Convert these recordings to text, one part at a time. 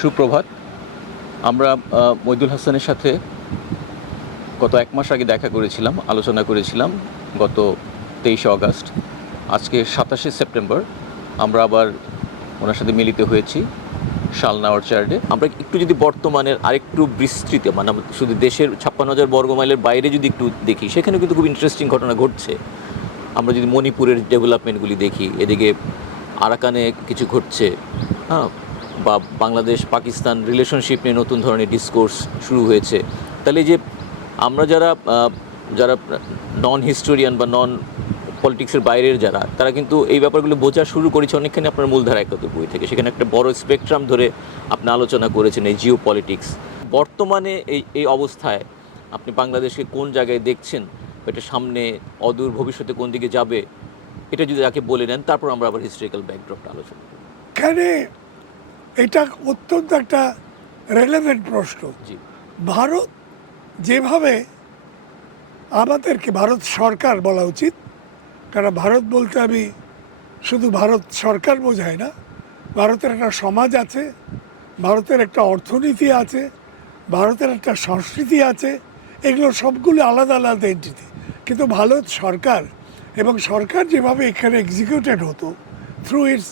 সুপ্রভাত। আমরা মইদুল হাসানের সাথে গত ১ মাস আগে দেখা করেছিলাম, আলোচনা করেছিলাম গত ২৩শে অগাস্ট। আজকে ২৭শে সেপ্টেম্বর আমরা আবার ওনার সাথে মিলিত হয়েছি শালনা অর্চার্ডে। আমরা একটু যদি বর্তমানের আরেকটু বিস্তৃত মানে শুধু দেশের ৫৬,০০০ বর্গমাইলের বাইরে যদি একটু দেখি, সেখানে কিন্তু খুব ইন্টারেস্টিং ঘটনা ঘটছে। আমরা যদি মণিপুরের ডেভেলপমেন্টগুলি দেখি, এদিকে আরাকানে কিছু ঘটছে, হ্যাঁ, বা বাংলাদেশ পাকিস্তান রিলেশনশিপ নিয়ে নতুন ধরনের ডিসকোর্স শুরু হয়েছে। তাহলে যে আমরা যারা যারা নন হিস্টোরিয়ান বা নন পলিটিক্সের বাইরের যারা, তারা কিন্তু এই ব্যাপারগুলো বোঝা শুরু করেছে অনেকখানি আপনার মূলধারা একাত্তর বই থেকে। সেখানে একটা বড় স্পেকট্রাম ধরে আপনি আলোচনা করেছেন এই জিও পলিটিক্স। বর্তমানে এই অবস্থায় আপনি বাংলাদেশকে কোন জায়গায় দেখছেন, এটা সামনে অদূর ভবিষ্যতে কোন দিকে যাবে, এটা যদি তাকে বলে নেন, তারপর আমরা আবার হিস্টোরিক্যাল ব্যাকড্রপটা আলোচনা করি। এখানে এটা অত্যন্ত একটা রেলেভেন্ট প্রশ্ন। জি, ভারত যেভাবে আমাদেরকে, ভারত সরকার বলা উচিত, কারণ ভারত বলতে আমি শুধু ভারত সরকার বোঝাই না। ভারতের একটা সমাজ আছে, ভারতের একটা অর্থনীতি আছে, ভারতের একটা সংস্কৃতি আছে। এগুলো সবগুলো আলাদা আলাদা এন্টিটি, কিন্তু ভারত সরকার এবং সরকার যেভাবে এখানে এক্সিকিউটেড হতো থ্রু ইটস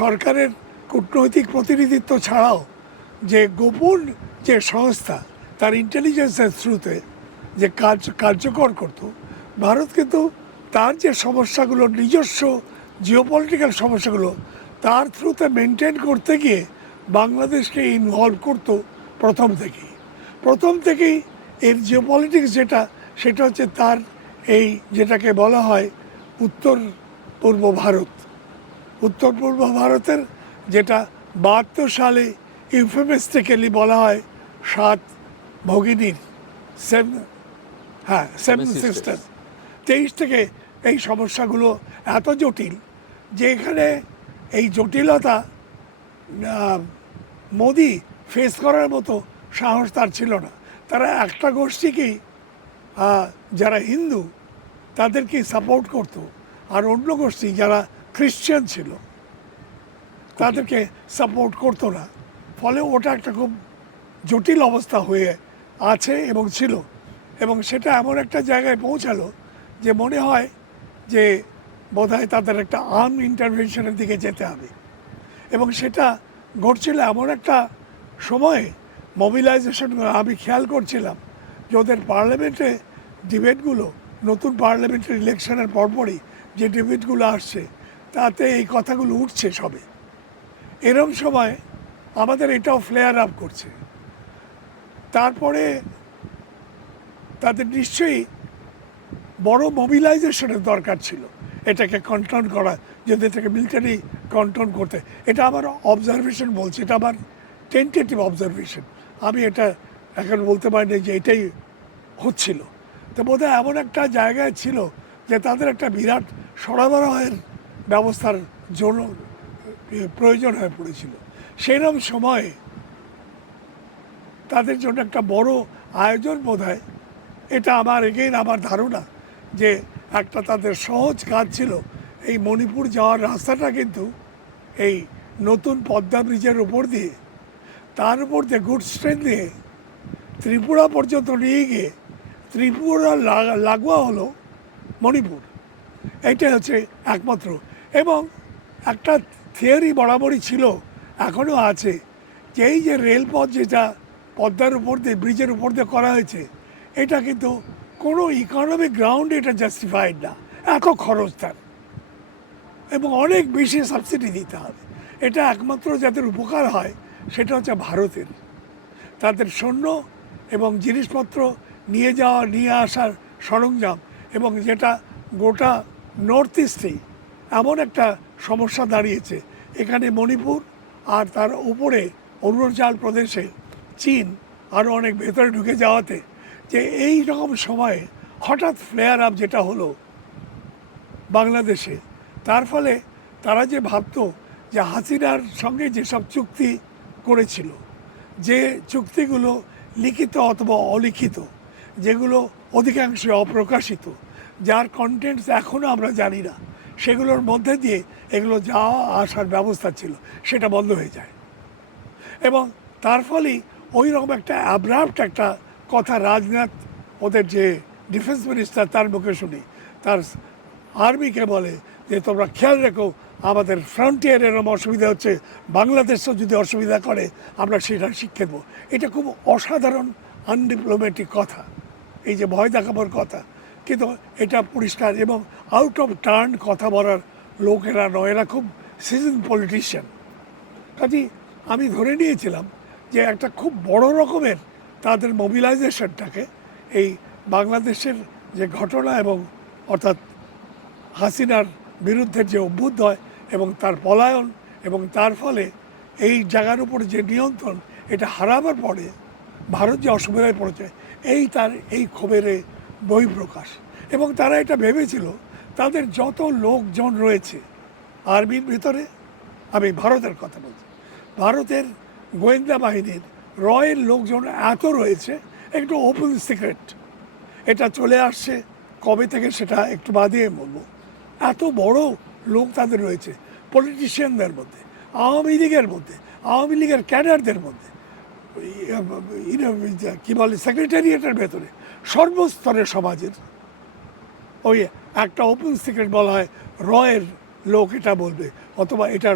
সরকারের কূটনৈতিক প্রতিনিধিত্ব ছাড়াও যে গোপন যে সংস্থা তার ইন্টেলিজেন্সের থ্রুতে যে কার্যকর করত, ভারত কিন্তু তার যে সমস্যাগুলো, নিজস্ব জিওপলিটিক্যাল সমস্যাগুলো তার থ্রুতে মেনটেন করতে গিয়ে বাংলাদেশকে ইনভলভ করত প্রথম থেকেই। এর জিওপলিটিক্স যেটা, সেটা হচ্ছে তার এই যেটাকে বলা হয় উত্তর পূর্ব ভারতের, যেটা ৭২ সালে ইউফেমিস্টিক্যালি বলা হয় ৭ ভগিনীর, সেভেন সিস্টার। ২৩ থেকে এই সমস্যাগুলো এত জটিল যে এখানে এই জটিলতা মোদি ফেস করার মতো সাহস তার ছিল না। তারা একটা গোষ্ঠীকেই, যারা হিন্দু তাদেরকে সাপোর্ট করতো, আর অন্য গোষ্ঠী যারা খ্রিশ্চান ছিল তাদেরকে সাপোর্ট করতো না। ফলে ওটা একটা খুব জটিল অবস্থা হয়ে আছে এবং ছিল, এবং সেটা এমন একটা জায়গায় পৌঁছালো যে মনে হয় যে বোধহয় তাদের একটা আর্ম ইন্টারভেনশনের দিকে যেতে হবে। এবং সেটা ঘটছিল এমন একটা সময়ে, মোবিলাইজেশন। আমি খেয়াল করছিলাম যে ওদের পার্লামেন্টে ডিবেটগুলো, নতুন পার্লামেন্টের ইলেকশনের পরপরই যে ডিবেটগুলো আসছে, তাতে এই কথাগুলো উঠছে সবে। এরকম সময় আমাদের এটাও ফ্লেয়ার আপ করছে। তারপরে তাদের নিশ্চয়ই বড় মোবিলাইজেশনের দরকার ছিল এটাকে কন্ট্রোল করা, যদি এটাকে মিলিটারি কন্ট্রোল করতে। এটা আমার অবজারভেশন বলছে, এটা আমার টেন্টেটিভ অবজারভেশন। আমি এটা এখন বলতে পারিনি যে এটাই হচ্ছিল। তো বোধহয় এমন একটা জায়গায় ছিল যে তাদের একটা বিরাট সরবরাহের ব্যবস্থার জন্য প্রয়োজন হয়ে পড়েছিল। সেইরকম সময়ে তাদের জন্য একটা বড় আয়োজন বোধহয়, এটা আমার ধারণা যে একটা তাদের সহজ কাজ ছিল এই মণিপুর যাওয়ার রাস্তাটা কিন্তু এই নতুন পদ্মা ব্রিজের উপর দিয়ে, তার উপর দিয়ে গুডস ট্রেন দিয়ে ত্রিপুরা পর্যন্ত নিয়ে গিয়ে ত্রিপুরা লাগোয়া হলো মণিপুর। এইটাই হচ্ছে একমাত্র। এবং একটা থিওরি বরাবরই ছিল, এখনও আছে, যে এই যে রেলপথ যেটা পদ্মার উপর দিয়ে, ব্রিজের উপর দিয়ে করা হয়েছে, এটা কিন্তু কোনো ইকোনমিক গ্রাউন্ডে এটা জাস্টিফাইড না। এত খরচ তার, এবং অনেক বেশি সাবসিডি দিতে হবে। এটা একমাত্র যাদের উপকার হয় সেটা হচ্ছে ভারতের, তাদের সৈন্য এবং জিনিসপত্র নিয়ে যাওয়া, নিয়ে আসার সরঞ্জাম, এবং যেটা গোটা নর্থ ইস্টেই এমন একটা সমস্যা দাঁড়িয়েছে। এখানে মণিপুর আর তার উপরে অরুণাচল প্রদেশে চীন আরও অনেক ভেতরে ঢুকে যাওয়াতে, যে এই রকম সময়ে হঠাৎ ফ্লেয়ার আপ যেটা হলো বাংলাদেশে, তার ফলে তারা যে ভাবতো যে হাসিনার সঙ্গে যেসব চুক্তি করেছিল, যে চুক্তিগুলো লিখিত অথবা অলিখিত, যেগুলো অধিকাংশে অপ্রকাশিত, যার কন্টেন্টস এখনও আমরা জানি না, সেগুলোর মধ্যে দিয়ে এগুলো যাওয়া আসার ব্যবস্থা ছিল, সেটা বন্ধ হয়ে যায়। এবং তার ফলেই ওই রকম একটা অ্যাব্রাপ্ট একটা কথা রাজনাথ ওদের যে ডিফেন্স মিনিস্টার তার মুখে শুনি, তার আর্মিকে বলে যে তোমরা খেয়াল রেখো আমাদের ফ্রন্টিয়ার এরকম অসুবিধা হচ্ছে, বাংলাদেশও যদি অসুবিধা করে আমরা সেটা শিক্ষা দেবো। এটা খুব অসাধারণ আনডিপ্লোম্যাটিক কথা, এই যে ভয় দেখাবার কথা, কিন্তু এটা পরিষ্কার এবং আউট অফ টার্ন কথা বলার লোকেরা নয়, এরা খুব সিজন পলিটিশিয়ান। কাজেই আমি ধরে নিয়েছিলাম যে একটা খুব বড় রকমের তাদের মোবিলাইজেশনটাকে এই বাংলাদেশের যে ঘটনা এবং অর্থাৎ হাসিনার বিরুদ্ধে যে অভ্যুদয় এবং তার পলায়ন এবং তার ফলে এই জায়গার উপরে যে নিয়ন্ত্রণ এটা হারাবার পরে ভারত যে অসুবিধায় পড়েছে এই ক্ষোভের বহিঃপ্রকাশ। এবং তারা এটা ভেবেছিল তাদের যত লোকজন রয়েছে আর্মির ভিতরে, আমি ভারতের কথা বলছি, ভারতের গোয়েন্দা বাহিনীর রয়ের লোকজন এত রয়েছে, একটু ওপেন সিক্রেট, এটা চলে আসছে কবে থেকে সেটা একটু বাদিয়ে বলবো, এত বড় লোক তাদের রয়েছে পলিটিশিয়ানদের মধ্যে, আওয়ামী লীগের মধ্যে, আওয়ামী লীগের ক্যাডারদের মধ্যে, কী বলে সেক্রেটারিয়েটের ভেতরে, সর্বস্তরের সমাজের। ওই একটা ওপেন সিক্রেট বলা হয় রয়ের লোক এটা বলবে, অথবা এটা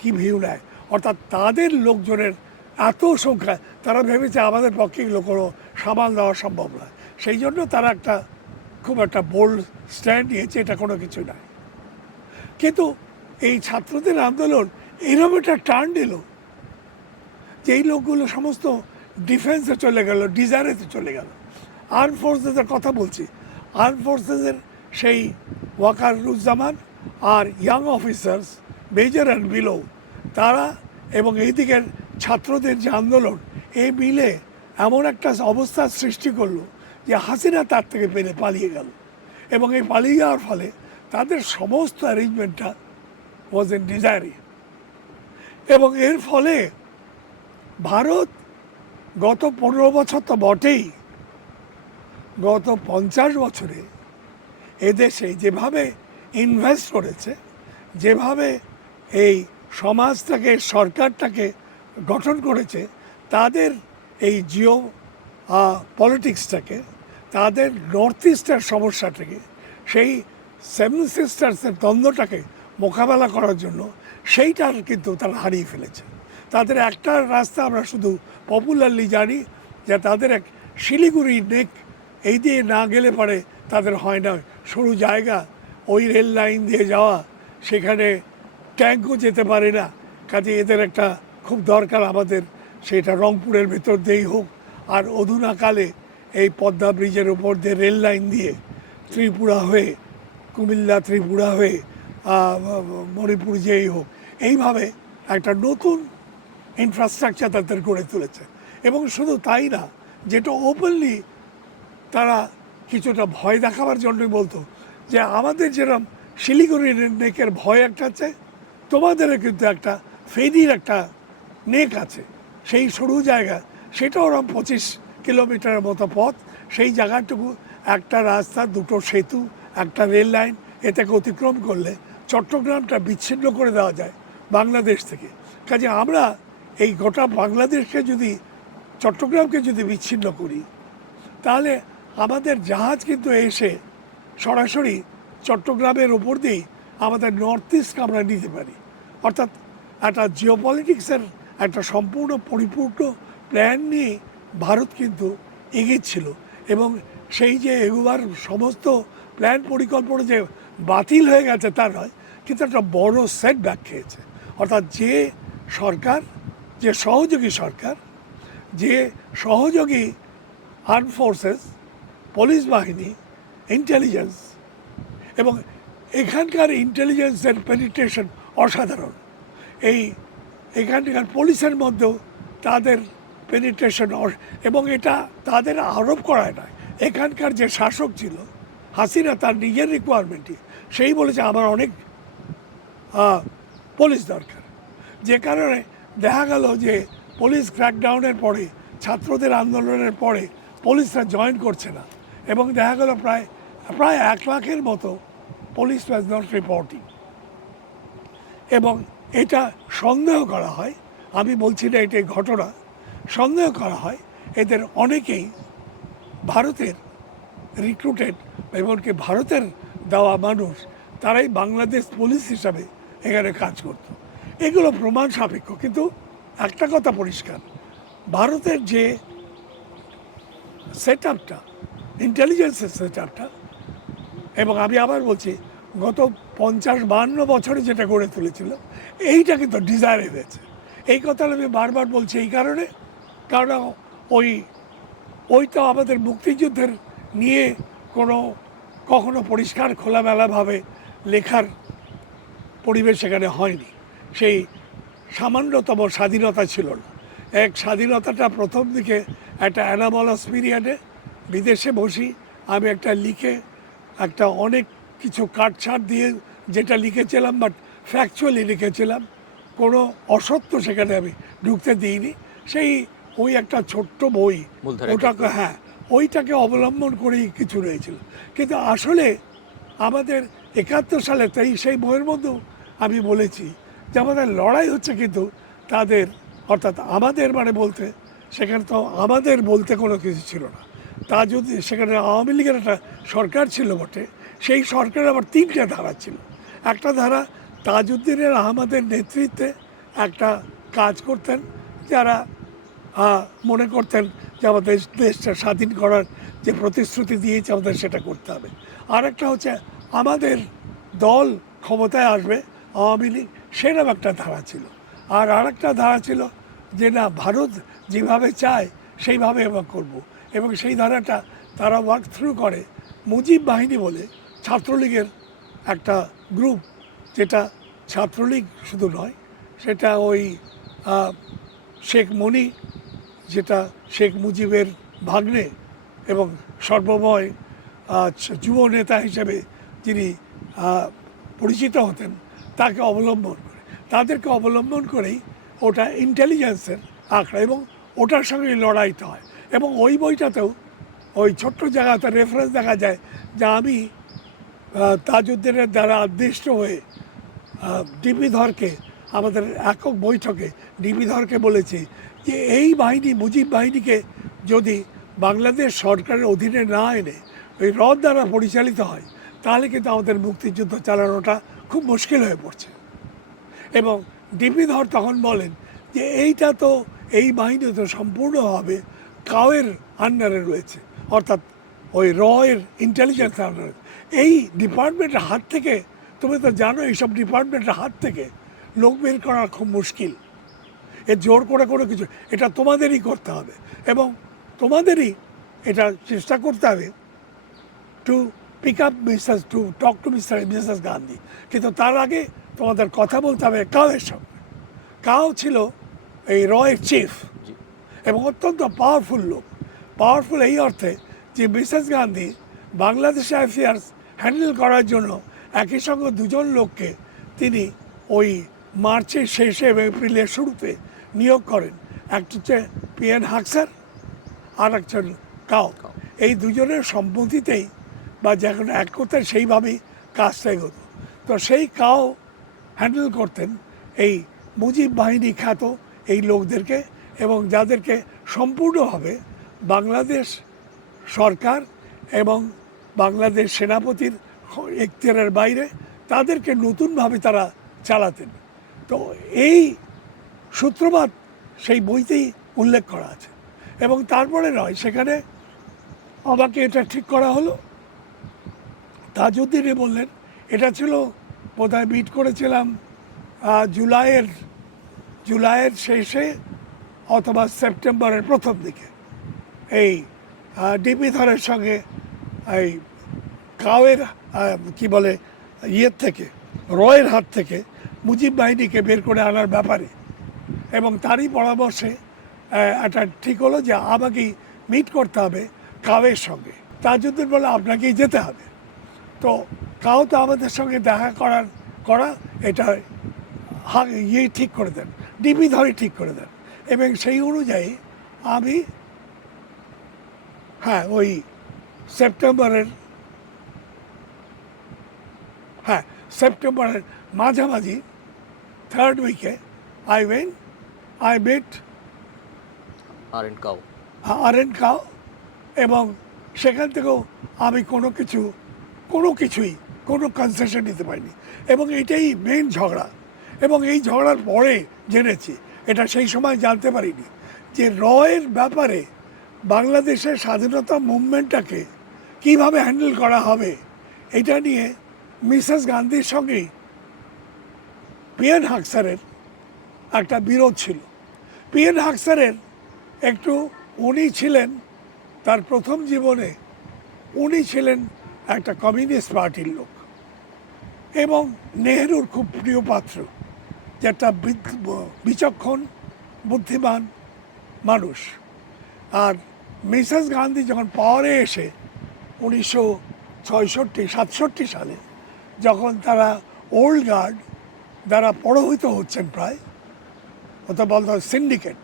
কি ভিউ নেয়, অর্থাৎ তাদের লোকজনের এত সংখ্যা, তারা ভেবেছে আমাদের পক্ষে এগুলো কোনো সামাল দেওয়া সম্ভব নয়, সেই জন্য তারা খুব একটা বোল্ড স্ট্যান্ড নিয়েছে, এটা কোনো কিছু নয়। কিন্তু এই ছাত্রদের আন্দোলন এরকম একটা টার্ন দিল যে এই লোকগুলো সমস্ত ডিফেন্সে চলে গেল, ডিজারেতে চলে গেল। আর্ম ফোর্সেসের কথা বলছি, আর্ম ফোর্সেসের সেই ওয়াকারুজ্জামান আর young officers major and below তারা এবং এইদিকের ছাত্রদের যে আন্দোলন, এই মিলে এমন একটা অবস্থার সৃষ্টি করলো যে হাসিনা তার থেকে পালিয়ে গেল। এবং এই পালিয়ে যাওয়ার ফলে তাদের সমস্ত অ্যারেঞ্জমেন্টটা ওয়াজ ইন ডিজায়ারি। এবং এর ফলে ভারত গত 15 বছর তো বটেই, গত 50 বছরে এদেশে যেভাবে ইনভেস্ট করেছে, যেভাবে এই সমাজটাকে সরকারটাকে গঠন করেছে, তাদের এই জিও পলিটিক্সটাকে, তাদের নর্থ ইস্টের সমস্যাটাকে, সেই সেভেন সিস্টার্সের দ্বন্দ্বটাকে মোকাবেলা করার জন্য সেইটার কিন্তু তারা হারিয়ে ফেলেছে। তাদের একটা রাস্তা আমরা শুধু পপুলারলি জানি, যে তাদের এক শিলিগুড়ি নেক এই দিয়ে না গেলে পরে তাদের হয় না, সরু জায়গা, ওই রেল লাইন দিয়ে যাওয়া, সেখানে ট্যাঙ্কও যেতে পারে না। কাজে এদের একটা খুব দরকার আমাদের, সেটা রংপুরের ভেতর দিয়েই হোক, আর অধুনাকালে এই পদ্মা ব্রিজের ওপর দিয়ে রেল লাইন দিয়ে ত্রিপুরা হয়ে, কুমিল্লা ত্রিপুরা হয়ে মণিপুর যেই হোক, এইভাবে একটা নতুন ইনফ্রাস্ট্রাকচার তাদের গড়ে তুলেছে। এবং শুধু তাই না, যেটা ওপেনলি তারা কিছুটা ভয় দেখাবার জন্যই বলতো যে আমাদের যেরকম শিলিগুড়ি নেকের ভয় একটা আছে, তোমাদেরও কিন্তু একটা ফেরির একটা নেক আছে, সেই সরু জায়গা, সেটা ওরকম 25 কিলোমিটারের মতো পথ, সেই জায়গাটুকু একটা রাস্তা, দুটো সেতু, একটা রেল লাইন, এটাকে অতিক্রম করলে চট্টগ্রামটা বিচ্ছিন্ন করে দেওয়া যায় বাংলাদেশ থেকে। কাজে আমরা এই গোটা বাংলাদেশকে যদি, চট্টগ্রামকে যদি বিচ্ছিন্ন করি, তাহলে আমাদের জাহাজ কিন্তু এসে সরাসরি চট্টগ্রামের ওপর দিয়েই আমাদের নর্থ ইস্টকে আমরা নিতে পারি। অর্থাৎ একটা জিওপলিটিক্সের একটা সম্পূর্ণ পরিপূর্ণ প্ল্যান নিয়ে ভারত কিন্তু এগিয়েছিল। এবং সেই যে এগুবার সমস্ত প্ল্যান পরিকল্পনা যে বাতিল হয়ে গেছে তা নয়, কিন্তু একটা বড় সেটব্যাক খেয়েছে। অর্থাৎ যে সরকার, যে সহযোগী সরকার, যে সহযোগী আর্ম ফোর্সেস, পুলিশ বাহিনী, ইন্টেলিজেন্স, এবং এখানকার ইন্টেলিজেন্সের পেনিট্রেশন অসাধারণ। এখানকার পুলিশের মধ্যেও তাদের পেনিট্রেশন, এবং এটা তাদের আরোপ করায় নয়, এখানকার যে শাসক ছিল হাসিনা, তার নিজের রিকোয়ারমেন্টই সেই বলেছে আমার অনেক পুলিশ দরকার। যে কারণে দেখা গেল যে পুলিশ ক্র্যাকডাউনের পরে, ছাত্রদের আন্দোলনের পরে পুলিশরা জয়েন করছে না, এবং দেখা গেল প্রায় 1 লাখের মতো পুলিশ ওয়াজ নট রিপোর্টিং। এবং এটা সন্দেহ করা হয় আমি বলছি না এটাই ঘটনা, সন্দেহ করা হয় এদের অনেকেই ভারতের রিক্রুটেড, এমনকি ভারতের দেওয়া মানুষ, তারাই বাংলাদেশ পুলিশ হিসাবে এখানে কাজ করত। এগুলো প্রমাণ সাপেক্ষ, কিন্তু একটা কথা পরিষ্কার, ভারতের যে সেট আপটা, ইন্টেলিজেন্সের সেট আপটা, এবং আমি আবার বলছি গত 50-52 বছরে যেটা গড়ে তুলেছিল, এইটা কিন্তু ডিজায়ারে হয়েছে। এই কথাটা আমি বারবার বলছি এই কারণে, কারণ ওইটা আমাদের মুক্তিযুদ্ধের নিয়ে কখনো পরিষ্কার খোলামেলাভাবে লেখার পরিবেশ সেখানে হয়নি। সেই সামান্যতম স্বাধীনতা ছিল না। এক স্বাধীনতাটা প্রথম দিকে একটা অ্যানামলাস পিরিয়ডে বিদেশে বসি আমি একটা লিখে একটা অনেক কিছু কাটছাট দিয়ে যেটা লিখেছিলাম, বাট ফ্যাকচুয়ালি লিখেছিলাম, কোনো অসত্য সেখানে আমি ঢুকতে দিইনি। সেই ওই একটা ছোট্ট বই, ওটাকে ওইটাকে অবলম্বন করেই কিছু রয়েছিল। কিন্তু আসলে আমাদের 71 সালে তাই সেই বইয়ের মধ্যেও আমি বলেছি যে আমাদের লড়াই হচ্ছে কিন্তু তাদের, অর্থাৎ আমাদের মানে বলতে সেখানে তো আমাদের বলতে কোনো কিছু ছিল না। তা যদি সেখানে আওয়ামী লীগের একটা সরকার ছিল বটে, সেই সরকারের আবার 3টে ধারা ছিল। একটা ধারা তাজউদ্দিনের আহমদের নেতৃত্বে একটা কাজ করতেন, যারা মনে করতেন যে আমাদের দেশটা স্বাধীন করার যে প্রতিশ্রুতি দিয়েছে আমাদের সেটা করতে হবে। আর একটা হচ্ছে আমাদের দল ক্ষমতায় আসবে, আওয়ামী লীগ, সেরকম একটা ধারা ছিল। আর আরেকটা ধারা ছিল যে না, ভারত যেভাবে চায় সেইভাবে আমরা করব। এবং সেই ধারাটা তারা ওয়ার্ক থ্রু করে মুজিব বাহিনী বলে ছাত্রলীগের একটা গ্রুপ, যেটা ছাত্রলীগ শুধু নয়, সেটা ওই শেখ মনি, যেটা শেখ মুজিবের ভাগ্নে এবং সর্বময় যুব নেতা হিসেবে যিনি পরিচিত হতেন, তাকে অবলম্বন করে, তাদেরকে অবলম্বন করেই ওটা ইন্টেলিজেন্সের আঁকড়া, এবং ওটার সঙ্গে লড়াইটা হয়। এবং ওই বইটাতেও ওই ছোট্ট জায়গাতে রেফারেন্স দেখা যায় যে আমি তাজউদ্দিনের দ্বারা আদিষ্ট হয়ে ডিপি ধরকে আমাদের একক বৈঠকে ডিপি ধরকে বলেছি যে এই বাহিনী, মুজিব বাহিনীকে যদি বাংলাদেশ সরকারের অধীনে না এনে ওই রদ দ্বারা পরিচালিত হয়, তাহলে কিন্তু আমাদের মুক্তিযুদ্ধ চালানোটা খুব মুশকিল হয়ে পড়ছে। এবং ডিপি ধর তখন বলেন যে এইটা তো, এই বাহিনী তো সম্পূর্ণভাবে কাওয়ের আন্ডারে রয়েছে, অর্থাৎ ওই রয়ের ইন্টেলিজেন্স আন্ডারে। এই ডিপার্টমেন্টের হাত থেকে, তুমি তো জানো এইসব ডিপার্টমেন্টের হাত থেকে লোক বের করা খুব মুশকিল। জোর করে কোনো কিছু, এটা তোমাদেরই করতে হবে, এবং তোমাদেরই এটা চেষ্টা করতে হবে to pick up Mrs, to talk to Mrs Gandhi. কিন্তু তার আগে তোমাদের কথা বলতে হবে কাওয়ের সঙ্গে। কাও ছিল এই রয়ের চিফ এবং অত্যন্ত পাওয়ারফুল লোক। পাওয়ারফুল এই অর্থে যে Mrs Gandhi Bangladesh affairs handle করার জন্য একই সঙ্গে দুজন লোককে তিনি ওই মার্চের শেষে এবং এপ্রিলের শুরুতে নিয়োগ করেন। একটা হচ্ছে PN হাকসার, আর একজন কাও। এই দুজনের সম্মতিতেই বা যখন এক করতেন সেইভাবেই কাজটা এগোতো। তো সেই কাও হ্যান্ডেল করতেন এই মুজিব বাহিনী খ্যাত এই লোকদেরকে, এবং যাদেরকে সম্পূর্ণভাবে বাংলাদেশ সরকার এবং বাংলাদেশ সেনাপতির এখতিয়ারের বাইরে তাদেরকে নতুনভাবে তারা চালাতেন। তো এই সূত্রপাত সেই বইতেই উল্লেখ করা আছে। এবং তারপরে নয়, সেখানে আমাকে এটা ঠিক করা হলো, তাজউদ্দিনে বললেন, এটা ছিল বোধহয় মিট করেছিলাম জুলাইয়ের শেষে অথবা সেপ্টেম্বরের প্রথম দিকে। এই ডিপি ধরের সঙ্গে এই কাওয়ের কি বলে ইয়ের থেকে, রয়ের হাত থেকে মুজিব বাহিনীকে বের করে আনার ব্যাপারে। এবং তারই পরামর্শে এটা ঠিক হলো যে আমাকেই মিট করতে হবে কাওয়ের সঙ্গে। তাজউদ্দিন বলে আপনাকেই যেতে হবে। তো কাও তো আমাদের সঙ্গে দেখা করা এটা ইয়ে ঠিক করে দেন, ডিপি ধরে ঠিক করে দেন। এবং সেই অনুযায়ী আমি ওই সেপ্টেম্বরের মাঝামাঝি 3rd উইকে I went I met R N Kao. R N Kao, এবং সেখান থেকেও আমি কোনো কিছুই কোনো কনসেশন নিতে পারিনি, এবং এটাই মেন ঝগড়া। এবং এই ঝগড়ার পরে জেনেছি, এটা সেই সময় জানতে পারিনি, যে রয়ের ব্যাপারে বাংলাদেশের স্বাধীনতা মুভমেন্টটাকে কীভাবে হ্যান্ডেল করা হবে এটা নিয়ে মিসেস গান্ধীর সঙ্গেই পিএন হাকসারের একটা বিরোধ ছিল। পিএন হাকসারের উনি ছিলেন তার প্রথম জীবনে উনি ছিলেন একটা কমিউনিস্ট পার্টির লোক এবং নেহেরুর খুব প্রিয় পাত্র, যে একটা বিচক্ষণ বুদ্ধিমান মানুষ। আর মিসেস গান্ধী যখন পাওয়ারে এসে 1967 সালে, যখন তারা ওল্ড গার্ড দ্বারা পরাহিত হচ্ছেন প্রায়, ওটা বলতে সিন্ডিকেট,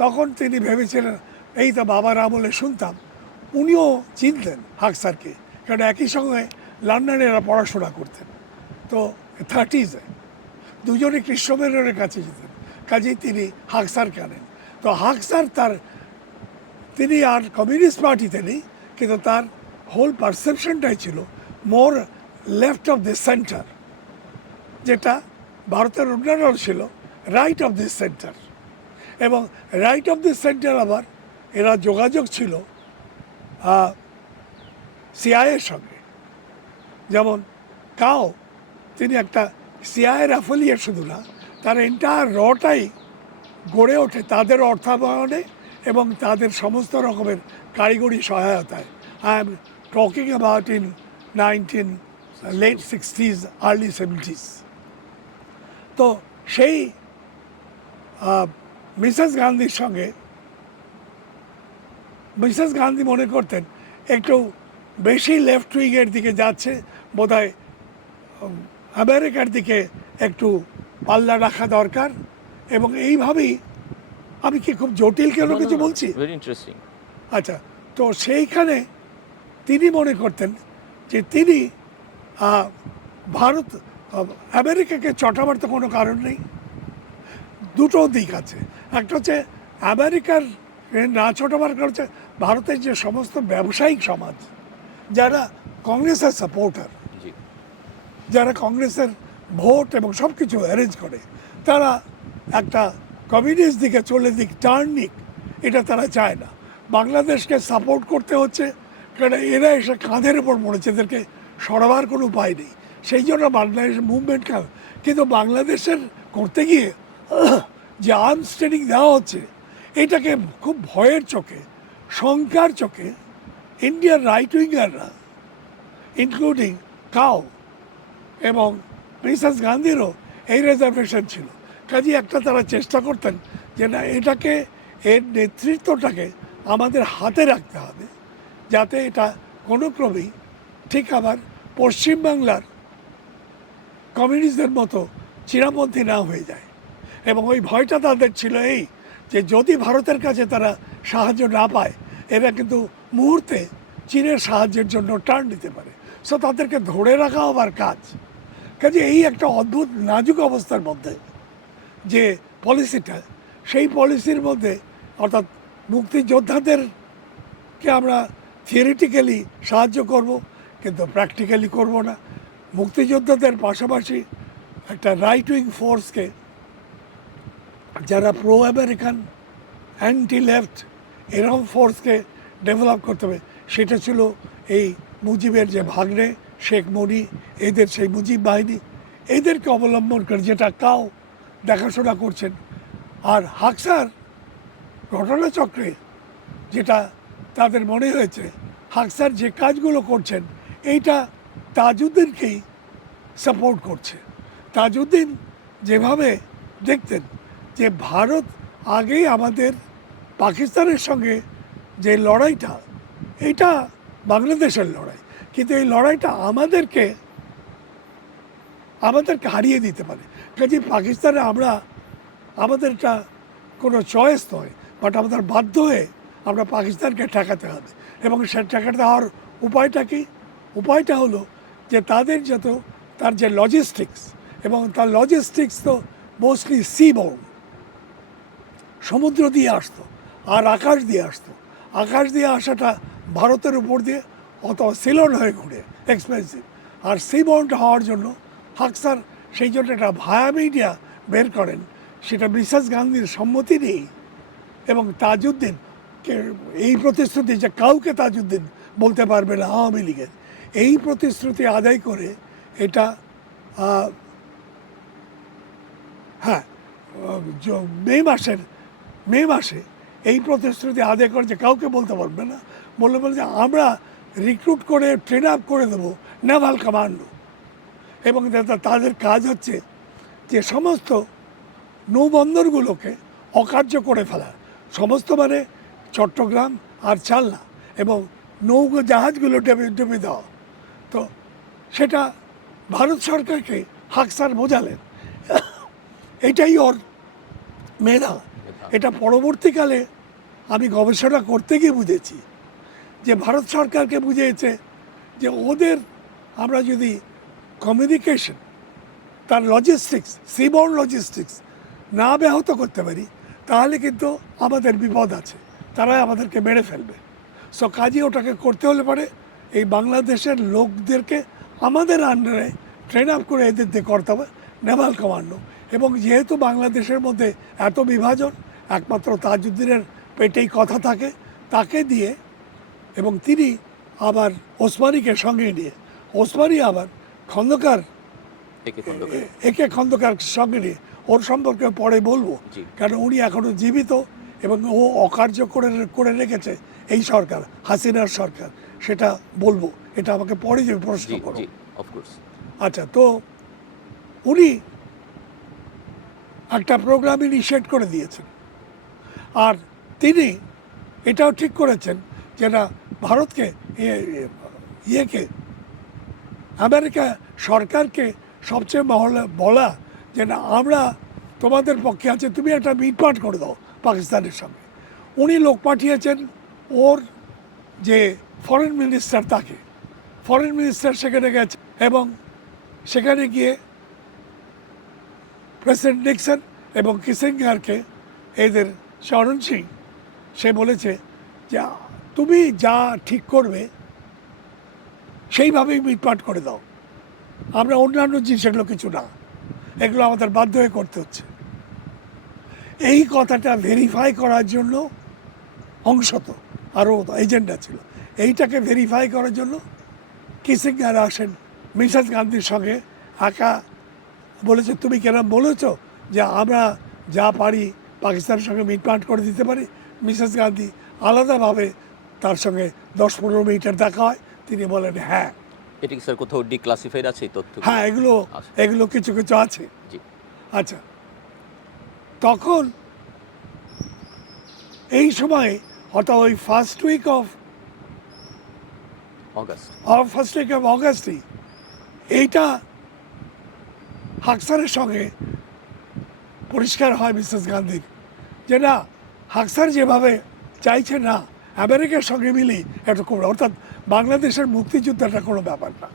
তখন তিনি ভেবেছিলেন, এই তো বাবার আমলে শুনতাম, উনিও চিনতেন হাকসারকে, কারণ একই সঙ্গে লন্ডনে এরা পড়াশোনা করতেন, তো 30s দুজনে কৃষ্ণমেননের কাছে যেতেন, কাজেই তিনি হাকসারকে আনেন। তো হাকসার তিনি আর কমিউনিস্ট পার্টিতে নেই, কিন্তু তার হোল পারসেপশনটাই ছিল মোর লেফট অফ দি সেন্টার, যেটা ভারতের অন্যান্য ছিল রাইট অফ দি সেন্টার। এবং রাইট অফ দি সেন্টার আবার এরা যোগাযোগ ছিল সিআইএর সঙ্গে, যেমন কাও তিনি একটা সিআইএর অ্যাফিলিয়েট শুধু না, তার এন্টায়ার রটাই গড়ে ওঠে তাদের অর্থায়নে এবং তাদের সমস্ত রকমের কারিগরি সহায়তায়। I am talking about in late 60s, early 70s। তো সেই মিসেস গান্ধীর সঙ্গে মিসেস গান্ধী মনে করতেন একটু বেশি লেফট উইংয়ের দিকে যাচ্ছে, বোধহয় আমেরিকার দিকে একটু পাল্লা রাখা দরকার। এবং এইভাবেই, আমি কি খুব জটিল কিছু বলছি? Very interesting. আচ্ছা, তো সেইখানে তিনি মনে করতেন যে তিনি ভারত আমেরিকাকে চটাবার তো কোনো কারণ নেই। দুটো দিক আছে, একটা হচ্ছে আমেরিকার না ছোটাবার কারণ হচ্ছে ভারতের যে সমস্ত ব্যবসায়িক সমাজ যারা কংগ্রেসের সাপোর্টার, যারা কংগ্রেসের ভোট এবং সব কিছু অ্যারেঞ্জ করে, তারা একটা কমিউনিস্ট দিকে টার্ন নিক, এটা তারা চায় না। বাংলাদেশকে সাপোর্ট করতে হচ্ছে, কারণ এরা এসে কাঁধের উপর পড়েছে, এদেরকে সরাবার কোনো উপায় নেই, সেই জন্য বাংলাদেশ মুভমেন্ট। কিন্তু বাংলাদেশের করতে গিয়ে যে আর্মস ট্রেনিং দেওয়া হচ্ছে, এটাকে খুব ভয়ের চোখে, শঙ্কার চোখে ইন্ডিয়ার রাইট উইঙ্গাররা, ইনক্লুডিং কাও এবং মিসেস গান্ধীরও এই রিজার্ভেশন ছিল। কাজে একটা তারা চেষ্টা করতেন যে না, এর নেতৃত্বটাকে আমাদের হাতে রাখতে হবে, যাতে এটা কোনো ক্রমেই ঠিক আবার পশ্চিমবাংলার কমিউনিস্টদের মতো চিরাপন্থী না হয়ে যায়। এবং ওই ভয়টা তাদের ছিল এই, যে যদি ভারতের কাছে তারা সাহায্য না পায়, এরা কিন্তু মুহূর্তে চীনের সাহায্যের জন্য টার্ন নিতে পারে। সো তাদেরকে ধরে রাখা আবার কাজ। কাজে এই একটা অদ্ভুত নাজুক অবস্থার মধ্যে যে পলিসিটা, সেই পলিসির মধ্যে অর্থাৎ মুক্তিযোদ্ধাদেরকে আমরা থিওরিটিক্যালি সাহায্য করব, কিন্তু প্র্যাকটিক্যালি করব না। মুক্তিযোদ্ধাদের পাশাপাশি একটা রাইট উইং ফোর্সকে, যারা প্রো আমেরিকান, অ্যান্টি লেফট, এরকম ফোর্সকে ডেভেলপ করতে হবে। সেটা ছিল এই মুজিবের যে ভাগ্নে শেখ মনি, এদের সেই মুজিব বাহিনী, এদেরকে অবলম্বন করে, যেটা কাও দেখাশোনা করছেন। আর হাকসার ঘটনাচক্রে যেটা তাদের মনে হয়েছে, হাকসার যে কাজগুলো করছেন, এইটা তাজউদ্দিনকেই সাপোর্ট করছে। তাজউদ্দিন যেভাবে দেখতেন যে ভারত আগেই আমাদের পাকিস্তানের সঙ্গে যে লড়াইটা, এটা বাংলাদেশের লড়াই, কিন্তু এই লড়াইটা আমাদেরকে হারিয়ে দিতে পারে। কাজে পাকিস্তানে আমাদেরটা কোনো চয়েস নয়, বাট আমাদের বাধ্য হয়ে আমরা পাকিস্তানকে ঠেকাতে হবে। এবং সে ঠেকাতে হওয়ার উপায়টা কি? উপায়টা হলো যে তার যে লজিস্টিক্স, এবং তার লজিস্টিক্স তো মোস্টলি সি বোর্ন, সমুদ্র দিয়ে আসতো আর আকাশ দিয়ে আসতো। আকাশ দিয়ে আসাটা ভারতের উপর দিয়ে অথবা সিলন হয়ে ঘুরে এক্সপেন্সিভ, আর সি বাউন্ড হওয়ার জন্য হাকসার সেই জন্য একটা ভায়া মিডিয়া বের করেন, সেটা মিসেস গান্ধীর সম্মতি নেই। এবং তাজউদ্দিন এই প্রতিশ্রুতি যে কাউকে তাজউদ্দিন বলতে পারবে না আওয়ামী লীগের, এই প্রতিশ্রুতি আদায় করে এটা হ্যাঁ মে মাসে এই প্রতিশ্রুতি আদায় করে যে কাউকে বলতে পারবে না, বলে যে আমরা রিক্রুট করে ট্রেন আপ করে দেবো নেভাল কমান্ডো। এবং তাদের কাজ হচ্ছে যে সমস্ত নৌবন্দরগুলোকে অকার্য করে ফেলা, সমস্ত মানে চট্টগ্রাম আর চালনা এবং নৌকো জাহাজগুলো ডুবে দেওয়া। তো সেটা ভারত সরকারকে হাকসার বোঝালেন, এটাই ওর মেধা। এটা পরবর্তীকালে আমি গবেষণা করতে গিয়ে বুঝেছি যে ভারত সরকারকে বুঝিয়েছে যে ওদের আমরা যদি কমিউনিকেশন তার লজিস্টিক্স সিবর্ন লজিস্টিক্স না ব্যাহত করতে পারি তাহলে কিন্তু আমাদের বিপদ আছে, তারাই আমাদেরকে মেরে ফেলবে। সো কাজে ওটাকে করতে হলে পরে এই বাংলাদেশের লোকদেরকে আমাদের আন্ডারে ট্রেন আপ করে এদের দিয়ে করতে হবে নেভাল কমান্ডো। এবং যেহেতু বাংলাদেশের মধ্যে এত বিভাজন, একমাত্র তাজউদ্দিনের পেটেই কথা থাকে, তাকে দিয়ে এবং তিনি আবার ওসমানীকে সঙ্গে নিয়ে, ওসমানী আবার খন্দকার একে খন্দকার সঙ্গে নিয়ে, ওর সম্পর্কে পরে বলবো কারণ উনি এখনো জীবিত এবং ও অকার্য করে রেখেছে এই সরকার, হাসিনার সরকার, সেটা বলবো, এটা আমাকে পরে যে প্রশ্ন করো। আচ্ছা, তো উনি একটা প্রোগ্রাম ইনিশিয়েট করে দিয়েছেন, আর তিনি এটাও ঠিক করেছেন যে না ভারতকে ইয়েকে আমেরিকা সরকারকে সবচেয়ে বলা যে না আমরা তোমাদের পক্ষে আছে, তুমি একটা মিটমাট করে দাও পাকিস্তানের সঙ্গে। উনি লোক পাঠিয়েছেন ওর যে ফরেন মিনিস্টার, তাকে ফরেন মিনিস্টার সেখানে গেছে এবং সেখানে গিয়ে প্রেসিডেন্ট নিক্সন এবং কিসিঞ্জারকে এদের শরণ সিং সে বলেছে যে তুমি যা ঠিক করবে সেইভাবেই মিটমাট করে দাও, আমরা অন্যান্য জিনিস এগুলো কিছু না, এগুলো আমাদের বাধ্য হয়ে করতে হচ্ছে। এই কথাটা ভেরিফাই করার জন্য অংশত আরও এজেন্ডা ছিল, এইটাকে ভেরিফাই করার জন্য কিসিঞ্জার আসেন মিসেস গান্ধীর সঙ্গে একা, বলেছে তুমি কেন বলেছ যে আমরা যা পারি পাকিস্তানের সঙ্গে মিটমাট করে দিতে পারি। মিসেস গান্ধী আলাদাভাবে তার সঙ্গে 10-15 মিনিটের দেখা হয়, তিনি বলেন হ্যাঁ। এটা কি স্যার কোথাও ডিক্লাসিফাইড আছে তথ্য? হ্যাঁ, এগুলো কিছু কিছু আছে। আচ্ছা, তখন এই সময় অর্থাৎ ওই ফার্স্ট উইক অফ অগাস্টই এইটা হাকসারের সঙ্গে পরিষ্কার হয় মিসেস গান্ধীর যে না হাকসার যেভাবে চাইছে না আমেরিকার সঙ্গে মিলেই একটা করবে, অর্থাৎ বাংলাদেশের মুক্তিযুদ্ধটা কোনো ব্যাপার না,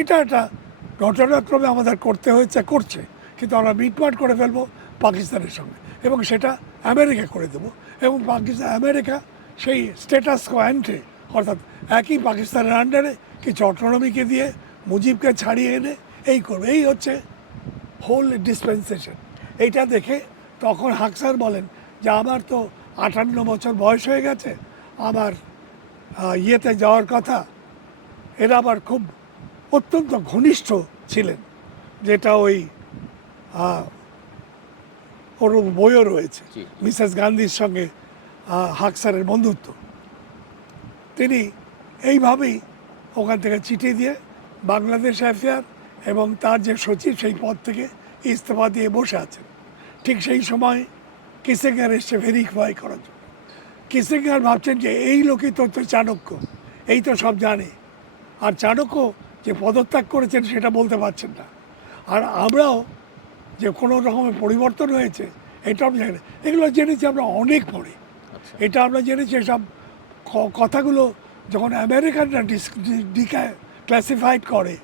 এটা একটা ঘটনাক্রমে আমাদের করতে হয়েছে, করছে, কিন্তু আমরা মিটমাট করে ফেলবো পাকিস্তানের সঙ্গে এবং সেটা আমেরিকা করে দেবো এবং আমেরিকা সেই স্ট্যাটাস কো অ্যান্টে অর্থাৎ একই পাকিস্তানের আন্ডারে কিছু অটোনমিকে দিয়ে মুজিবকে ছাড়িয়ে এনে এই করবে, এই হচ্ছে হোল ডিসপেন্সেশন। এইটা দেখে তখন হাকসার বলেন যে আমার তো 58 বছর বয়স হয়ে গেছে, আমার ইয়েতে যাওয়ার কথা। এরা আবার খুব অত্যন্ত ঘনিষ্ঠ ছিলেন, যেটা ওই ওর বইও রয়েছে মিসেস গান্ধীর সঙ্গে হাকসারের বন্ধুত্ব। তিনি এইভাবেই ওখান থেকে চিঠি দিয়ে বাংলাদেশ অ্যাফেয়ার এবং তার যে সচিব সেই পদ থেকে ইস্তফা দিয়ে বসে আছেন। ঠিক সেই সময় কিসিঞ্জার এসছে ভেরিফাই করার জন্য। কিসিঞ্জার ভাবছেন যে এই লোকই তো চাণক্য, এই তো সব জানে, আর চাণক্য যে পদত্যাগ করেছেন সেটা বলতে পারছেন না, আর আমরাও যে কোনো রকমের পরিবর্তন হয়েছে এটা আমরা জানি, এগুলো জেনেছি আমরা অনেক পরে। এটা আমরা জেনেছি এসব কথাগুলো যখন আমেরিকানরা ক্লাসিফাইড করে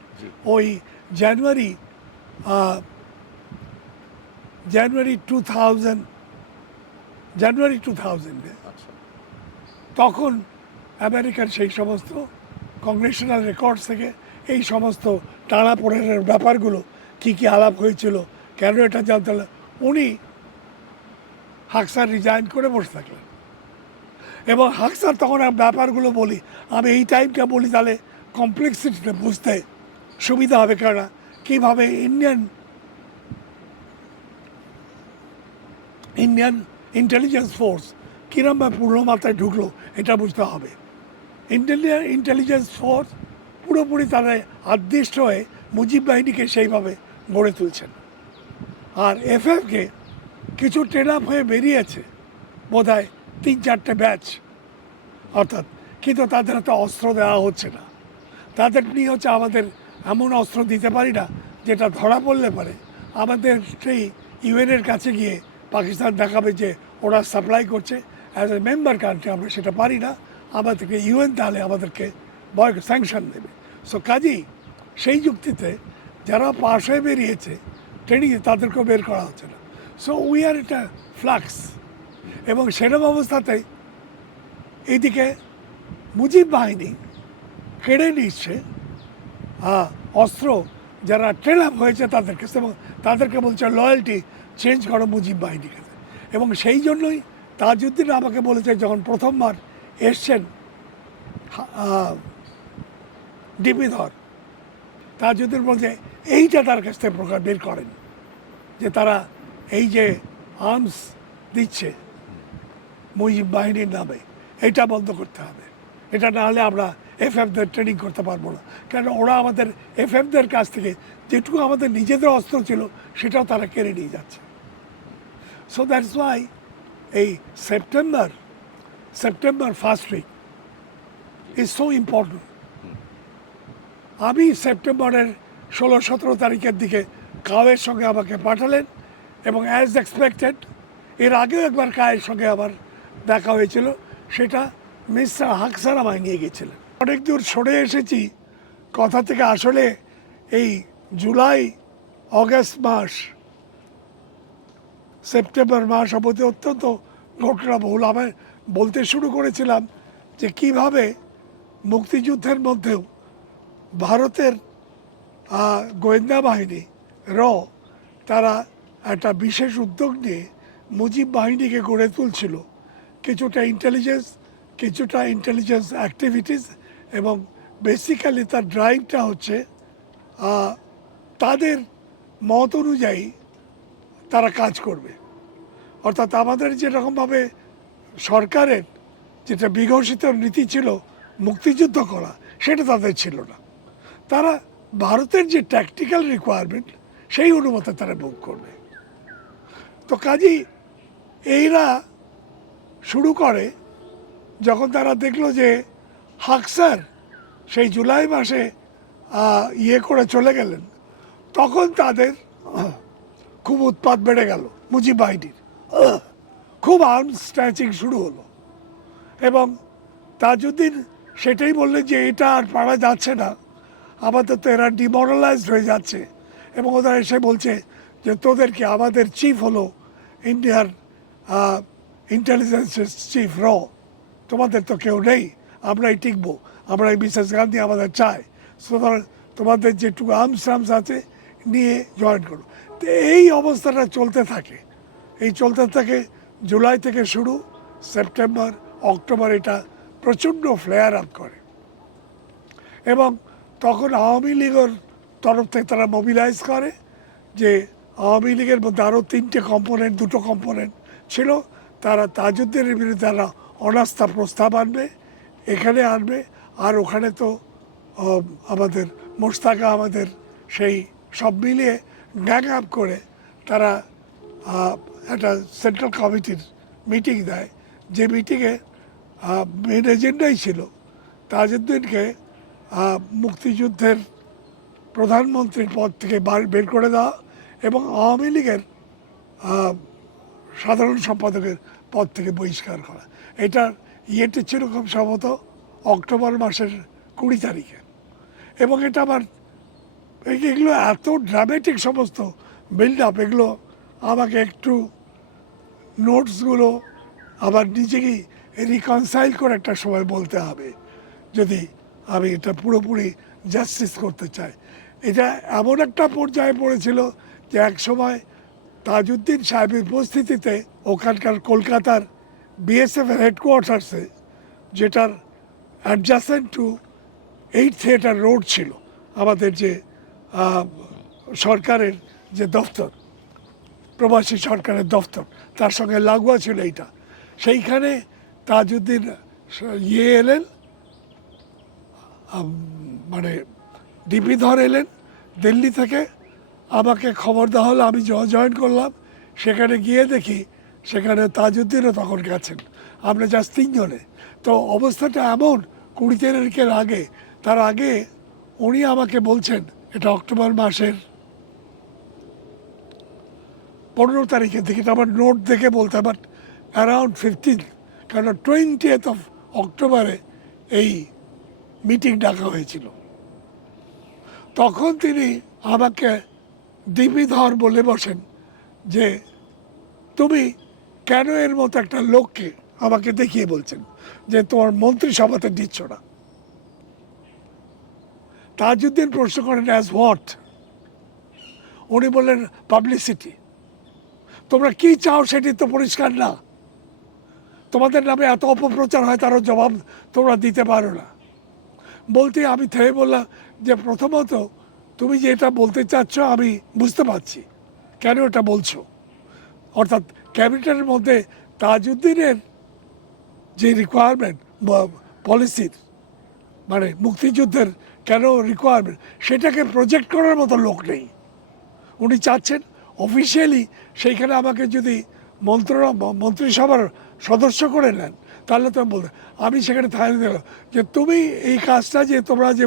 ওই জানুয়ারি 2000 জানুয়ারি 2000-এ। আচ্ছা। তখন আমেরিকার সেই সমস্ত কংগ্রেশনাল রেকর্ডস থেকে এই সমস্ত টানাপোড়েনের ব্যাপারগুলো কী কী আলাপ হয়েছিল, কেন এটা জানতে হলো, উনি হাকসার রিজাইন করে বসে থাকলেন। এবং হাকসার তখন আর ব্যাপারগুলো বলি, আমি এই টাইমটা বলি তাহলে কমপ্লেক্সিটিটা বুঝতে সুবিধা হবে, কেননা কীভাবে ইন্ডিয়ান ইন্টেলিজেন্স ফোর্স কীরমভাবে পূর্ণ মাত্রায় ঢুকলো এটা বুঝতে হবে। ইন্ডিয়ান ইন্টেলিজেন্স ফোর্স পুরোপুরি তারা আদিষ্ট হয়ে মুজিব বাহিনীকে সেইভাবে গড়ে তুলছেন। আর এফএফকে কিছু ট্রেন আপ হয়ে বেরিয়েছে বোধ হয় 3-4টে ব্যাচ, অর্থাৎ কিন্তু তাদের হাতে অস্ত্র দেওয়া হচ্ছে না। তাদের নিয়ে হচ্ছে আমাদের এমন অস্ত্র দিতে পারি না যেটা ধরা পড়লে পারে আমাদের সেই ইউএনের কাছে গিয়ে পাকিস্তান দেখাবে যে ওরা সাপ্লাই করছে। অ্যাজ এ মেম্বার কান্ট্রি আমরা সেটা পারি না, আমাদেরকে ইউএন তাহলে আমাদেরকে স্যাংশন দেবে। সো কাজেই সেই যুক্তিতে যারা পাশ হয়ে বেরিয়েছে ট্রেনিংয়ে তাদেরকেও বের করা হচ্ছে না। সো উই আর এটা ফ্লাক্স। এবং সেরকম অবস্থাতে এইদিকে মুজিব বাহিনী কেড়ে নিচ্ছে অস্ত্র যারা ট্রেন আপ হয়েছে তাদের কাছে, এবং তাদেরকে বলছে লয়্যালটি চেঞ্জ করো মুজিব বাহিনীর কাছে। এবং সেই জন্যই তাজউদ্দিন আমাকে বলেছে যখন প্রথমবার এসছেন ডিপি ধর, তাজউদ্দিন বলছে এইটা তার কাছ থেকে প্রকার বের করেন যে তারা এই যে আর্মস দিচ্ছে মুজিব বাহিনীর নামে, এটা বন্ধ করতে হবে। এটা না হলে আমরা এফএফদের ট্রেনিং করতে পারবো না, কারণ ওরা আমাদের এফএফদের কাছ থেকে যেটুকু আমাদের নিজেদের অস্ত্র ছিল সেটাও তারা কেড়ে নিয়ে যাচ্ছে। সো দ্যাটস ওয়াই এই September first week is so important. আমি সেপ্টেম্বরের 16-17 তারিখের দিকে কাওয়ের সঙ্গে আমাকে পাঠালেন, এবং অ্যাজ এক্সপেক্টেড এর আগেও একবার কায়ের সঙ্গে আবার দেখা হয়েছিল, সেটা মিস্টার হাকসার আমায় নিয়ে গেছিলেন। অনেক দূর সরে এসেছি কথা থেকে। আসলে এই জুলাই অগাস্ট মাস সেপ্টেম্বর মাস অবধি অত্যন্ত ঘটনাবহুল। আমি বলতে শুরু করেছিলাম যে কিভাবে মুক্তিযুদ্ধের মধ্যেও ভারতের গোয়েন্দা বাহিনী তারা একটা বিশেষ উদ্যোগ নিয়ে মুজিব বাহিনীকে গড়ে তুলছিল, কিছুটা ইন্টেলিজেন্স অ্যাক্টিভিটিস, এবং বেসিক্যালি তার ড্রাইভটা হচ্ছে তাদের মত অনুযায়ী তারা কাজ করবে। অর্থাৎ আমাদের যেরকমভাবে সরকারের যেটা বিঘোষিত নীতি ছিল মুক্তিযুদ্ধ করা, সেটা তাদের ছিল না। তারা ভারতের যে ট্যাকটিক্যাল রিকোয়ারমেন্ট সেই অনুমতে তারা মুভ করবে। তো কাজেই এইরা শুরু করে যখন তারা দেখলো যে হাকসার সেই জুলাই মাসে করে চলে গেলেন, তখন তাদের খুব উৎপাত বেড়ে গেল মুজিব বাহিনীর, খুব আর্মস স্ট্যাচিং শুরু হলো। এবং তাজউদ্দিন সেটাই বললেন যে এটা আর পারা যাচ্ছে না, আমাদের তো এরা ডিমোরালাইজড হয়ে যাচ্ছে। এবং ওরা এসে বলছে যে তোদেরকে, আমাদের চিফ হলো ইন্ডিয়ার ইন্টেলিজেন্সের চিফ তোমাদের তো কেউ নেই, আমরাই টিকবো, আমরা এই মিসেস গান্ধী আমাদের চাই, সুতরাং তোমাদের যেটুকু আর্মস আছে নিয়ে জয়েন করো। তো এই অবস্থাটা চলতে থাকে জুলাই থেকে শুরু, সেপ্টেম্বর অক্টোবর এটা প্রচণ্ড ফ্লেয়ার আপ করে। এবং তখন আওয়ামী লীগের তরফ থেকে তারা মোবিলাইজ করে যে আওয়ামী লীগের মধ্যে আরও 2টো কম্পোনেন্ট ছিল, তারা তাজউদ্দিনের বিরুদ্ধে তারা অনাস্থা প্রস্তাব এখানে আনবে। আর ওখানে তো আমাদের মোশতাকা আমাদের সেই সব মিলিয়ে গ্যাং আপ করে তারা একটা সেন্ট্রাল কমিটির মিটিং দেয়, যে মিটিংয়ে মেন এজেন্ডাই ছিল তাজউদ্দিনকে মুক্তিযুদ্ধের প্রধানমন্ত্রীর পদ থেকে বের করে দেওয়া এবং আওয়ামী লীগের সাধারণ সম্পাদকের পদ থেকে বহিষ্কার করা। এটার ইয়েটি ছিল খুব সম্ভবত অক্টোবর মাসের 20 তারিখে। এবং এটা আবার এগুলো এত ড্রামেটিক সমস্ত বিল্ড আপ, এগুলো আমাকে একটু নোটসগুলো আবার নিজেকেই রিকনসাইল করে একটা সময় বলতে হবে যদি আমি এটা পুরোপুরি জাস্টিস করতে চাই। এটা এমন একটা পর্যায়ে পড়েছিল যে এক সময় তাজউদ্দিন সাহেবের উপস্থিতিতে ওখানকার কলকাতার বিএসএফ এর হেডকোয়ার্টার্সে, যেটার অ্যাডজাসেন্ট টু 8 থিয়েটার রোড ছিল, আমাদের যে সরকারের যে দফতর, প্রবাসী সরকারের দফতর, তার সঙ্গে লাগোয়া ছিল এইটা। সেইখানে তাজউদ্দিন এলেন, মানে ডিপি ধর এলেন দিল্লি থেকে। আমাকে খবর দেওয়া হলো, আমি জয়েন করলাম। সেখানে গিয়ে দেখি সেখানে তাজউদ্দিনও তখন গেছেন, আমরা জাস্ট 3 জনে। তো অবস্থাটা এমন 20 তারিখের আগে, তার আগে উনি আমাকে বলছেন, এটা অক্টোবর মাসের 15 তারিখের দিকে, এটা আমার নোট দেখে বলতে, বাট অ্যারাউন্ড 15, কারণ 20th অফ অক্টোবরে এই মিটিং ডাকা হয়েছিল। তখন তিনি আমাকে ডিপি ধর বলে বসেন যে তুমি কেন এর মতো একটা লোককে আমাকে দেখিয়ে বলছেন যে তোমার মন্ত্রিসভাতে দিচ্ছ না। তাজউদ্দিন প্রশ্ন করেন অ্যাজ হোয়াট? উনি বললেন পাবলিসিটি। তোমরা কি চাও সেটি তো পরিষ্কার না, তোমাদের নামে এত অপপ্রচার হয়, তারও জবাব তোমরা দিতে পারো না। বলতে আমি থেমে বললাম যে প্রথমত তুমি যে এটা বলতে চাচ্ছ আমি বুঝতে পারছি কেন এটা বলছো। অর্থাৎ ক্যাবিনেটের মধ্যে তাজউদ্দিনের যে রিকোয়ারমেন্ট পলিসির, মানে মুক্তিযুদ্ধের কেন রিকোয়ারমেন্ট, সেটাকে প্রজেক্ট করার মতো লোক নেই। উনি চাচ্ছেন অফিসিয়ালি সেইখানে আমাকে যদি মন্ত্রিসভার সদস্য করে নেন, তাহলে তো বলতে আমি সেখানে থাকতে দিলাম যে তুমি এই কাজটা যে তোমরা যে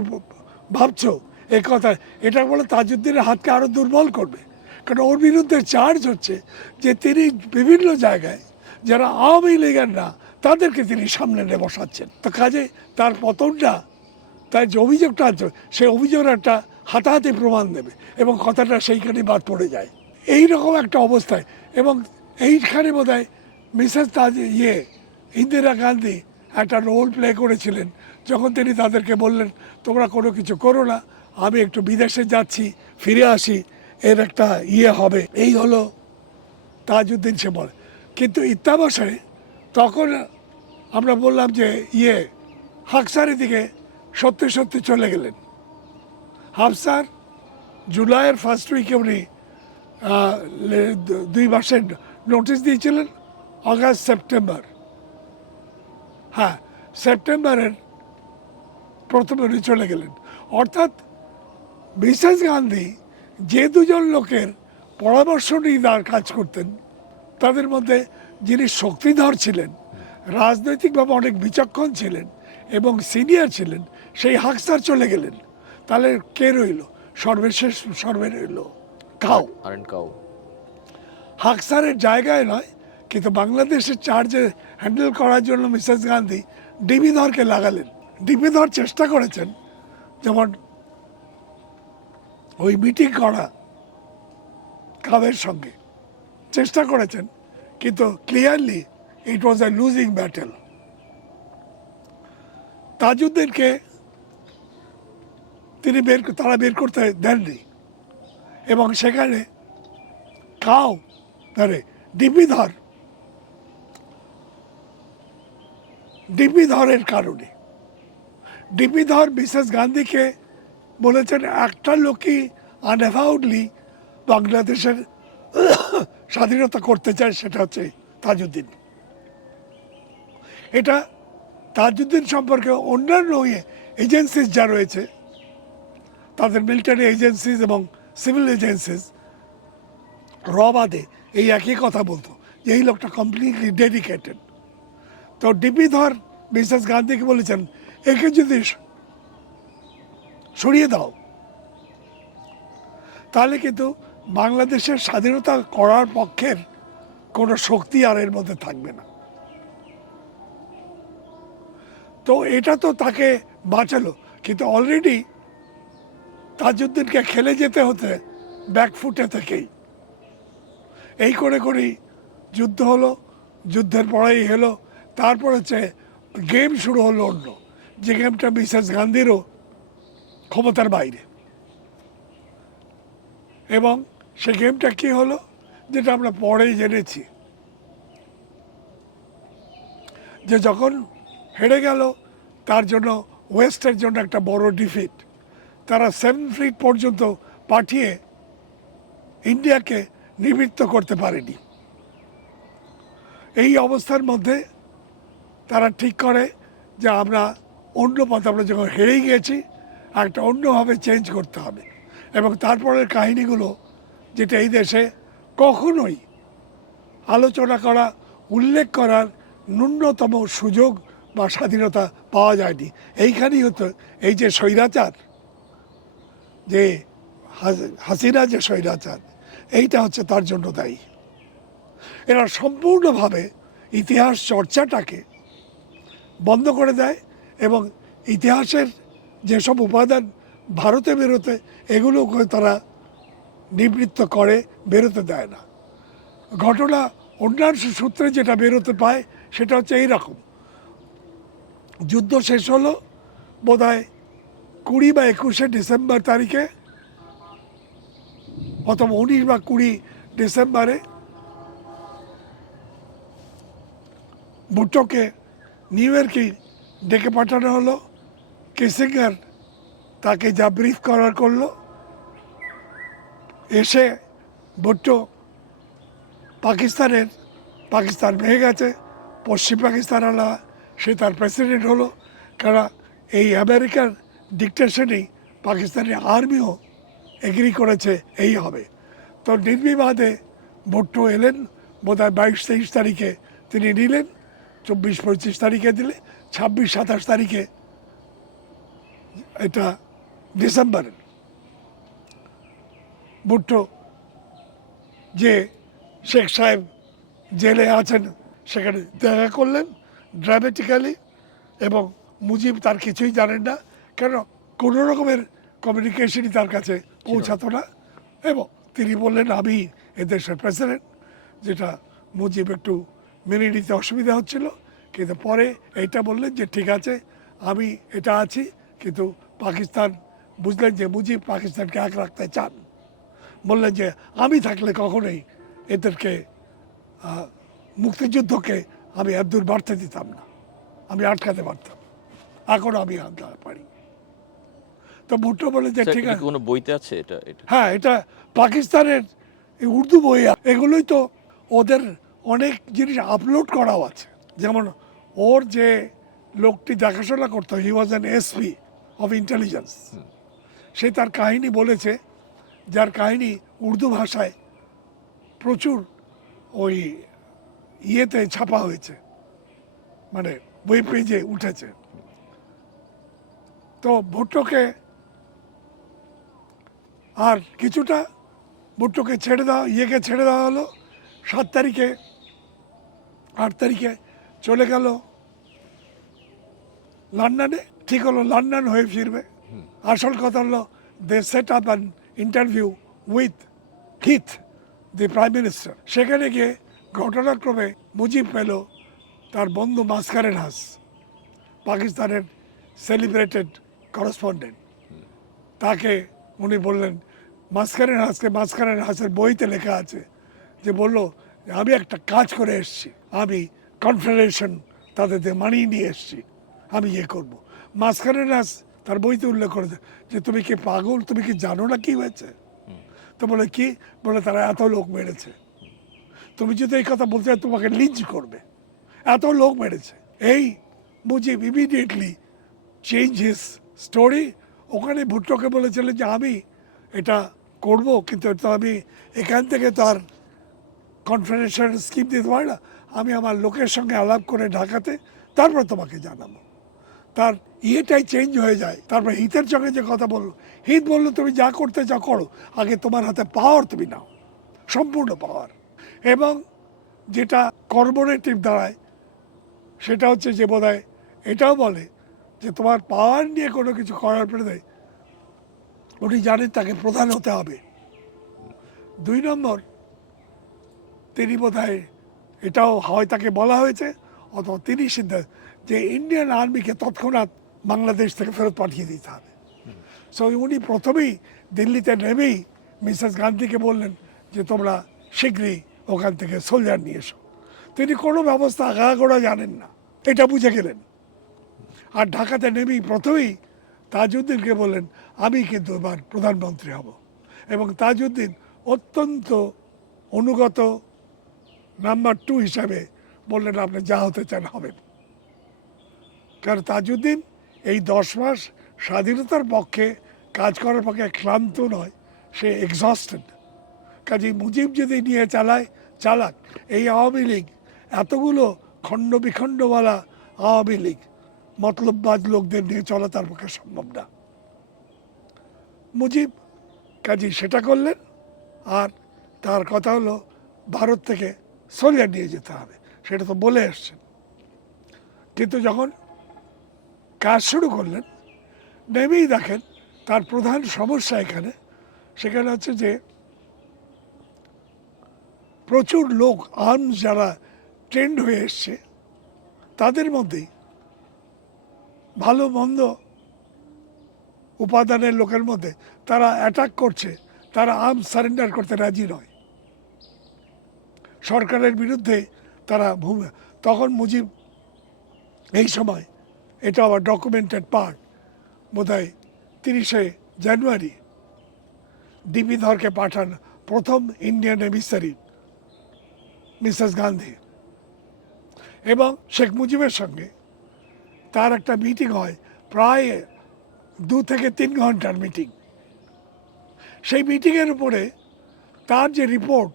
ভাবছো এই কথা, এটা বলে তাজউদ্দিনের হাতকে আরও দুর্বল করবে। কারণ ওর বিরুদ্ধে চার্জ হচ্ছে যে তিনি বিভিন্ন জায়গায় যারা আওয়ামী লীগের না তাদেরকে তিনি সামনে নিয়ে বসাচ্ছেন। তো কাজে তার পতনটা, তার যে অভিযোগটা আছে সেই অভিযোগের একটা হাতাহাতি প্রমাণ দেবে এবং কথাটা সেইখানে বাদ পড়ে যায়। এই রকম একটা অবস্থায়, এবং এইখানে বোধ হয় মিসেস ইন্দিরা গান্ধী একটা রোল প্লে করেছিলেন যখন তিনি তাদেরকে বললেন তোমরা কোনো কিছু করো না, আমি একটু বিদেশে যাচ্ছি, ফিরে আসি, এর একটা হবে। এই হলো তাজউদ্দিন সে বলে। কিন্তু ইত্যাবসারে তখন আমরা বললাম যে হাকসারের দিকে সত্যি সত্যি চলে গেলেন। হাফসার জুলাইয়ের ফার্স্ট উইকে উনি 2 মাসের নোটিশ দিয়েছিলেন, আগস্ট সেপ্টেম্বর, হ্যাঁ সেপ্টেম্বরের প্রথমে উনি চলে গেলেন। অর্থাৎ মিসেস গান্ধী যে 2 জন লোকের পরামর্শ নিয়ে কাজ করতেন, তাদের মধ্যে যিনি শক্তিধর ছিলেন, রাজনৈতিকভাবে অনেক বিচক্ষণ ছিলেন এবং সিনিয়র ছিলেন, সেই হাকসার চলে গেলেন। তাহলে কে রইল? সর্বশেষ রইল কাউ। হাকসারের জায়গায় নয়, কিন্তু বাংলাদেশের চার্জে হ্যান্ডেল করার জন্য মিসেস গান্ধী ডিপি ধরকে লাগালেন। ডিপি ধর চেষ্টা করেছেন যেমন ওই মিটিং করা কাদের সঙ্গে চেষ্টা করেছেন, কিন্তু ক্লিয়ারলি ইট ওয়াজ এ লুজিং ব্যাটেল। তাজউদ্দিনকে তারা বের করতে দেননি এবং সেখানে ডিপি ধরের কারণে ডিপি ধর মিসেস গান্ধীকে বলেছেন একটা লোকই আনঅ্যাভাউডলি বাংলাদেশের স্বাধীনতা করতে চায়, সেটা হচ্ছে তাজউদ্দিন। এটা তাজউদ্দিন সম্পর্কে অন্যান্য এজেন্সিস যা রয়েছে, তাদের মিলিটারি এজেন্সিস এবং সিভিল এজেন্সিস বাদে এই একই কথা বলতো যে এই লোকটা কমপ্লিটলি ডেডিকেটেড। তো ডিপি ধর মিসেস গান্ধীকে বলেছেন একে যদি সরিয়ে দাও তাহলে কিন্তু বাংলাদেশের স্বাধীনতা করার পক্ষের কোনো শক্তি আর এর মধ্যে থাকবে না। তো এটা তো তাকে বাঁচালো, কিন্তু অলরেডি তাজউদ্দিনকে খেলে যেতে হতে ব্যাকফুটে থেকেই। এই করে করেই যুদ্ধ হলো, যুদ্ধের পরেই হলো। তারপর হচ্ছে গেম শুরু হলো অন্য, যে গেমটা মিসেস গান্ধীরও ক্ষমতার বাইরে। এবং সে গেমটা কি হলো, যেটা আমরা পরেই জেনেছি, যে যখন হেরে গেল তার জন্য ওয়েস্টের জন্য একটা বড় ডিফিট। তারা 7 ফিট পর্যন্ত পাঠিয়ে ইন্ডিয়াকে নিবৃত্ত করতে পারেনি। এই অবস্থার মধ্যে তারা ঠিক করে যে আমরা অন্য পথে, আমরা যখন হেরে গিয়েছি একটা অন্যভাবে চেঞ্জ করতে হবে। এবং তারপরের কাহিনীগুলো যেটা এই দেশে কখনোই আলোচনা করা, উল্লেখ করার ন্যূনতম সুযোগ বা স্বাধীনতা পাওয়া যায়নি। এইখানেই হতো এই যে স্বৈরাচার, যে হাসিনা যে স্বৈরাচার, এইটা হচ্ছে তার জন্য দায়ী। এরা সম্পূর্ণভাবে ইতিহাস চর্চাটাকে বন্ধ করে দেয় এবং ইতিহাসের যেসব উপাদান ভারতে বেরোতে, এগুলোকে তারা নিবৃত্ত করে, বেরোতে দেয় না। ঘটনা অন্যান্য সূত্রে যেটা বেরোতে পায় সেটা হচ্ছে এইরকম: যুদ্ধ শেষ হলো বোধহয় 20 বা 21 ডিসেম্বর তারিখে, অথবা 19 বা 20 ডিসেম্বরে ভুট্টোকে নিউ ইয়র্কে ডেকে পাঠানো হলো। কিসিঙ্গার তাকে যা ব্রিফ করার করলো। এসে ভুট্টো পাকিস্তান ভেঙে গেছে, পশ্চিম পাকিস্তান আলা সে তার প্রেসিডেন্ট হলো। কারণ এই আমেরিকার ডিকটেশনেই পাকিস্তানের আর্মিও এগ্রি করেছে এই হবে। তো নির্বিবাদে ভুট্টো এলেন, বোধহয় 22-23 তারিখে তিনি নিলেন, 24-25 তারিখে দিলে, 26-27 তারিখে, এটা ডিসেম্বরের, ভুট্টো যে শেখ সাহেব জেলে আছেন সেখানে দেখা করলেন ড্রামেটিক্যালি। এবং মুজিব তার কিছুই জানেন না, কেন কোনো রকমের কমিউনিকেশনই তার কাছে পৌঁছাতো না। এবং তিনি বললেন আমি এদেশের প্রেসিডেন্ট, যেটা মুজিব একটু মেনে নিতে অসুবিধা হচ্ছিল। কিন্তু পরে এইটা বললেন যে ঠিক আছে আমি এটা আছি, কিন্তু পাকিস্তান বুঝলেন যে মুজিব পাকিস্তানকে এক রাখতে চান। বললেন যে আমি থাকলে কখনোই এদেরকে মুক্তিযুদ্ধকে আমি এতদূর বাড়তে দিতাম না, আমি আটকাতে পারতাম, এখনো আমি আনতে পারি। তো ভুট্টো বলে যে ঠিক আছে। কোনো বইতে আছে এটা? হ্যাঁ, এটা পাকিস্তানের এই উর্দু বই, এগুলোই তো ওদের অনেক জিনিস আপলোড করাও আছে। যেমন ওর যে লোকটি দেখাশোনা করতো, he was an SP of intelligence, সে তার কাহিনী বলেছে, যার কাহিনী উর্দু ভাষায় প্রচুর ওই ইয়েতে ছাপা হয়েছে, মানে ওয়েব পেজে উঠেছে। তো ভুট্টোকে আর কিছুটা ভুট্টোকে ছেড়ে দেওয়া, ছেড়ে দেওয়া হলো 7 তারিখে। 8 তারিখে চলে গেল লন্ডনে। ঠিক হলো লন্ডন হয়ে ফিরবে। আসল কথা হলো they set up an interview with Heath, the prime minister. সেখানে গিয়ে ঘটনাক্রমে মুজিব পেল তার বন্ধু মাস্কারেন হাস, পাকিস্তানের সেলিব্রেটেড করেসপন্ডেন্ট। তাকে উনি বললেন, মাস্কারেন হাসের বইতে লেখা আছে যে বললো আমি একটা কাজ করে এসছি, আমি কনফেডারেশন তাদের মানিয়ে নিয়ে এসছি, আমি ইয়ে করবো। মাস্কারেন হাস তার বইতে উল্লেখ করেছে যে তুমি কি পাগল, তুমি কি জানো না কি হয়েছে? তো বলে কি? বলে তারা এত লোক মেরেছে, তুমি যদি এই কথা বলতে তোমাকে লিঞ্চ করবে, এত লোক মেরেছে। এই Mujib immediately change his story. ওখানে ভুট্টোকে বলেছিলেন যে আমি এটা করব, কিন্তু তো আমি এখান থেকে তো আর কনফেডারেশন স্কিম দিতে পারি না, আমি আমার লোকের সঙ্গে আলাপ করে ঢাকাতে তারপর তোমাকে জানাবো। তার ইয়েটাই চেঞ্জ হয়ে যায়। তারপর হিতের সঙ্গে যে কথা বললো, হিত বললো তুমি যা করতে যা করো, আগে তোমার হাতে পাওয়ার তুমি নাও, সম্পূর্ণ পাওয়ার। এবং যেটা কর্পোরেটিভ দাঁড়ায় সেটা হচ্ছে যে বোধহয় এটাও বলে যে তোমার পাওয়ার নিয়ে কোনো কিছু করার পরে উনি জানেন তাকে প্রধান হতে হবে। 2 নম্বর, তিনি বোধহয় এটাও হয় তাকে বলা হয়েছে, অথবা তিনি সিদ্ধান্ত যে ইন্ডিয়ান আর্মিকে তৎক্ষণাৎ বাংলাদেশ থেকে ফেরত পাঠিয়ে দিতে হবে। সো উনি প্রথমেই দিল্লিতে নেমেই মিসেস গান্ধীকে বললেন যে তোমরা শীঘ্রই ওখান থেকে সোলজার নিয়ে এসো। তিনি কোনো ব্যবস্থা আগাগোড়া জানেন না, এটা বুঝে গেলেন। আর ঢাকাতে নেমেই প্রথমেই তাজউদ্দিনকে বললেন আমি কিন্তু এবার প্রধানমন্ত্রী হব, এবং তাজউদ্দিন অত্যন্ত অনুগত নাম্বার 2 হিসাবে বললেন আপনি যা হতে চান হবেন। কারণ তাজউদ্দিন এই 10 মাস স্বাধীনতার পক্ষে কাজ করার পক্ষে ক্লান্ত নয়, সে এক্সস্টেড। কাজে মুজিব যদি নিয়ে চালাক, এই আওয়ামী লীগ এতগুলো খণ্ড বিখণ্ডওয়ালা আওয়ামী লীগ মতলববাজ লোকদের নিয়ে চলা তার পক্ষে সম্ভব না। মুজিব কাজী সেটা করলেন, আর তার কথা হলো ভারত থেকে সোলজার নিয়ে যেতে হবে, সেটা তো বলে এসছেন। কিন্তু যখন কাজ শুরু করলেন, নেমেই দেখেন তার প্রধান সমস্যা সেখানে হচ্ছে যে প্রচুর লোক আর্মস যারা ট্রেন্ড হয়ে এসছে, তাদের মধ্যেই ভালো মন্দ উপাদানের লোকের মধ্যে তারা অ্যাটাক করছে, তারা আর্মস সারেন্ডার করতে রাজি নয়, সরকারের বিরুদ্ধে তারা তখন মুজিব এই সময়, এটা আবার ডকুমেন্টেড পার্ট, বোধহয় 30শে জানুয়ারি ডিপি ধরকে পাঠান প্রথম ইন্ডিয়ান এমিসারি মিসেস গান্ধী, এবং শেখ মুজিবের সঙ্গে তার একটা মিটিং হয়, প্রায় 2 থেকে 3 ঘন্টার মিটিং। সেই মিটিংয়ের উপরে তার যে রিপোর্ট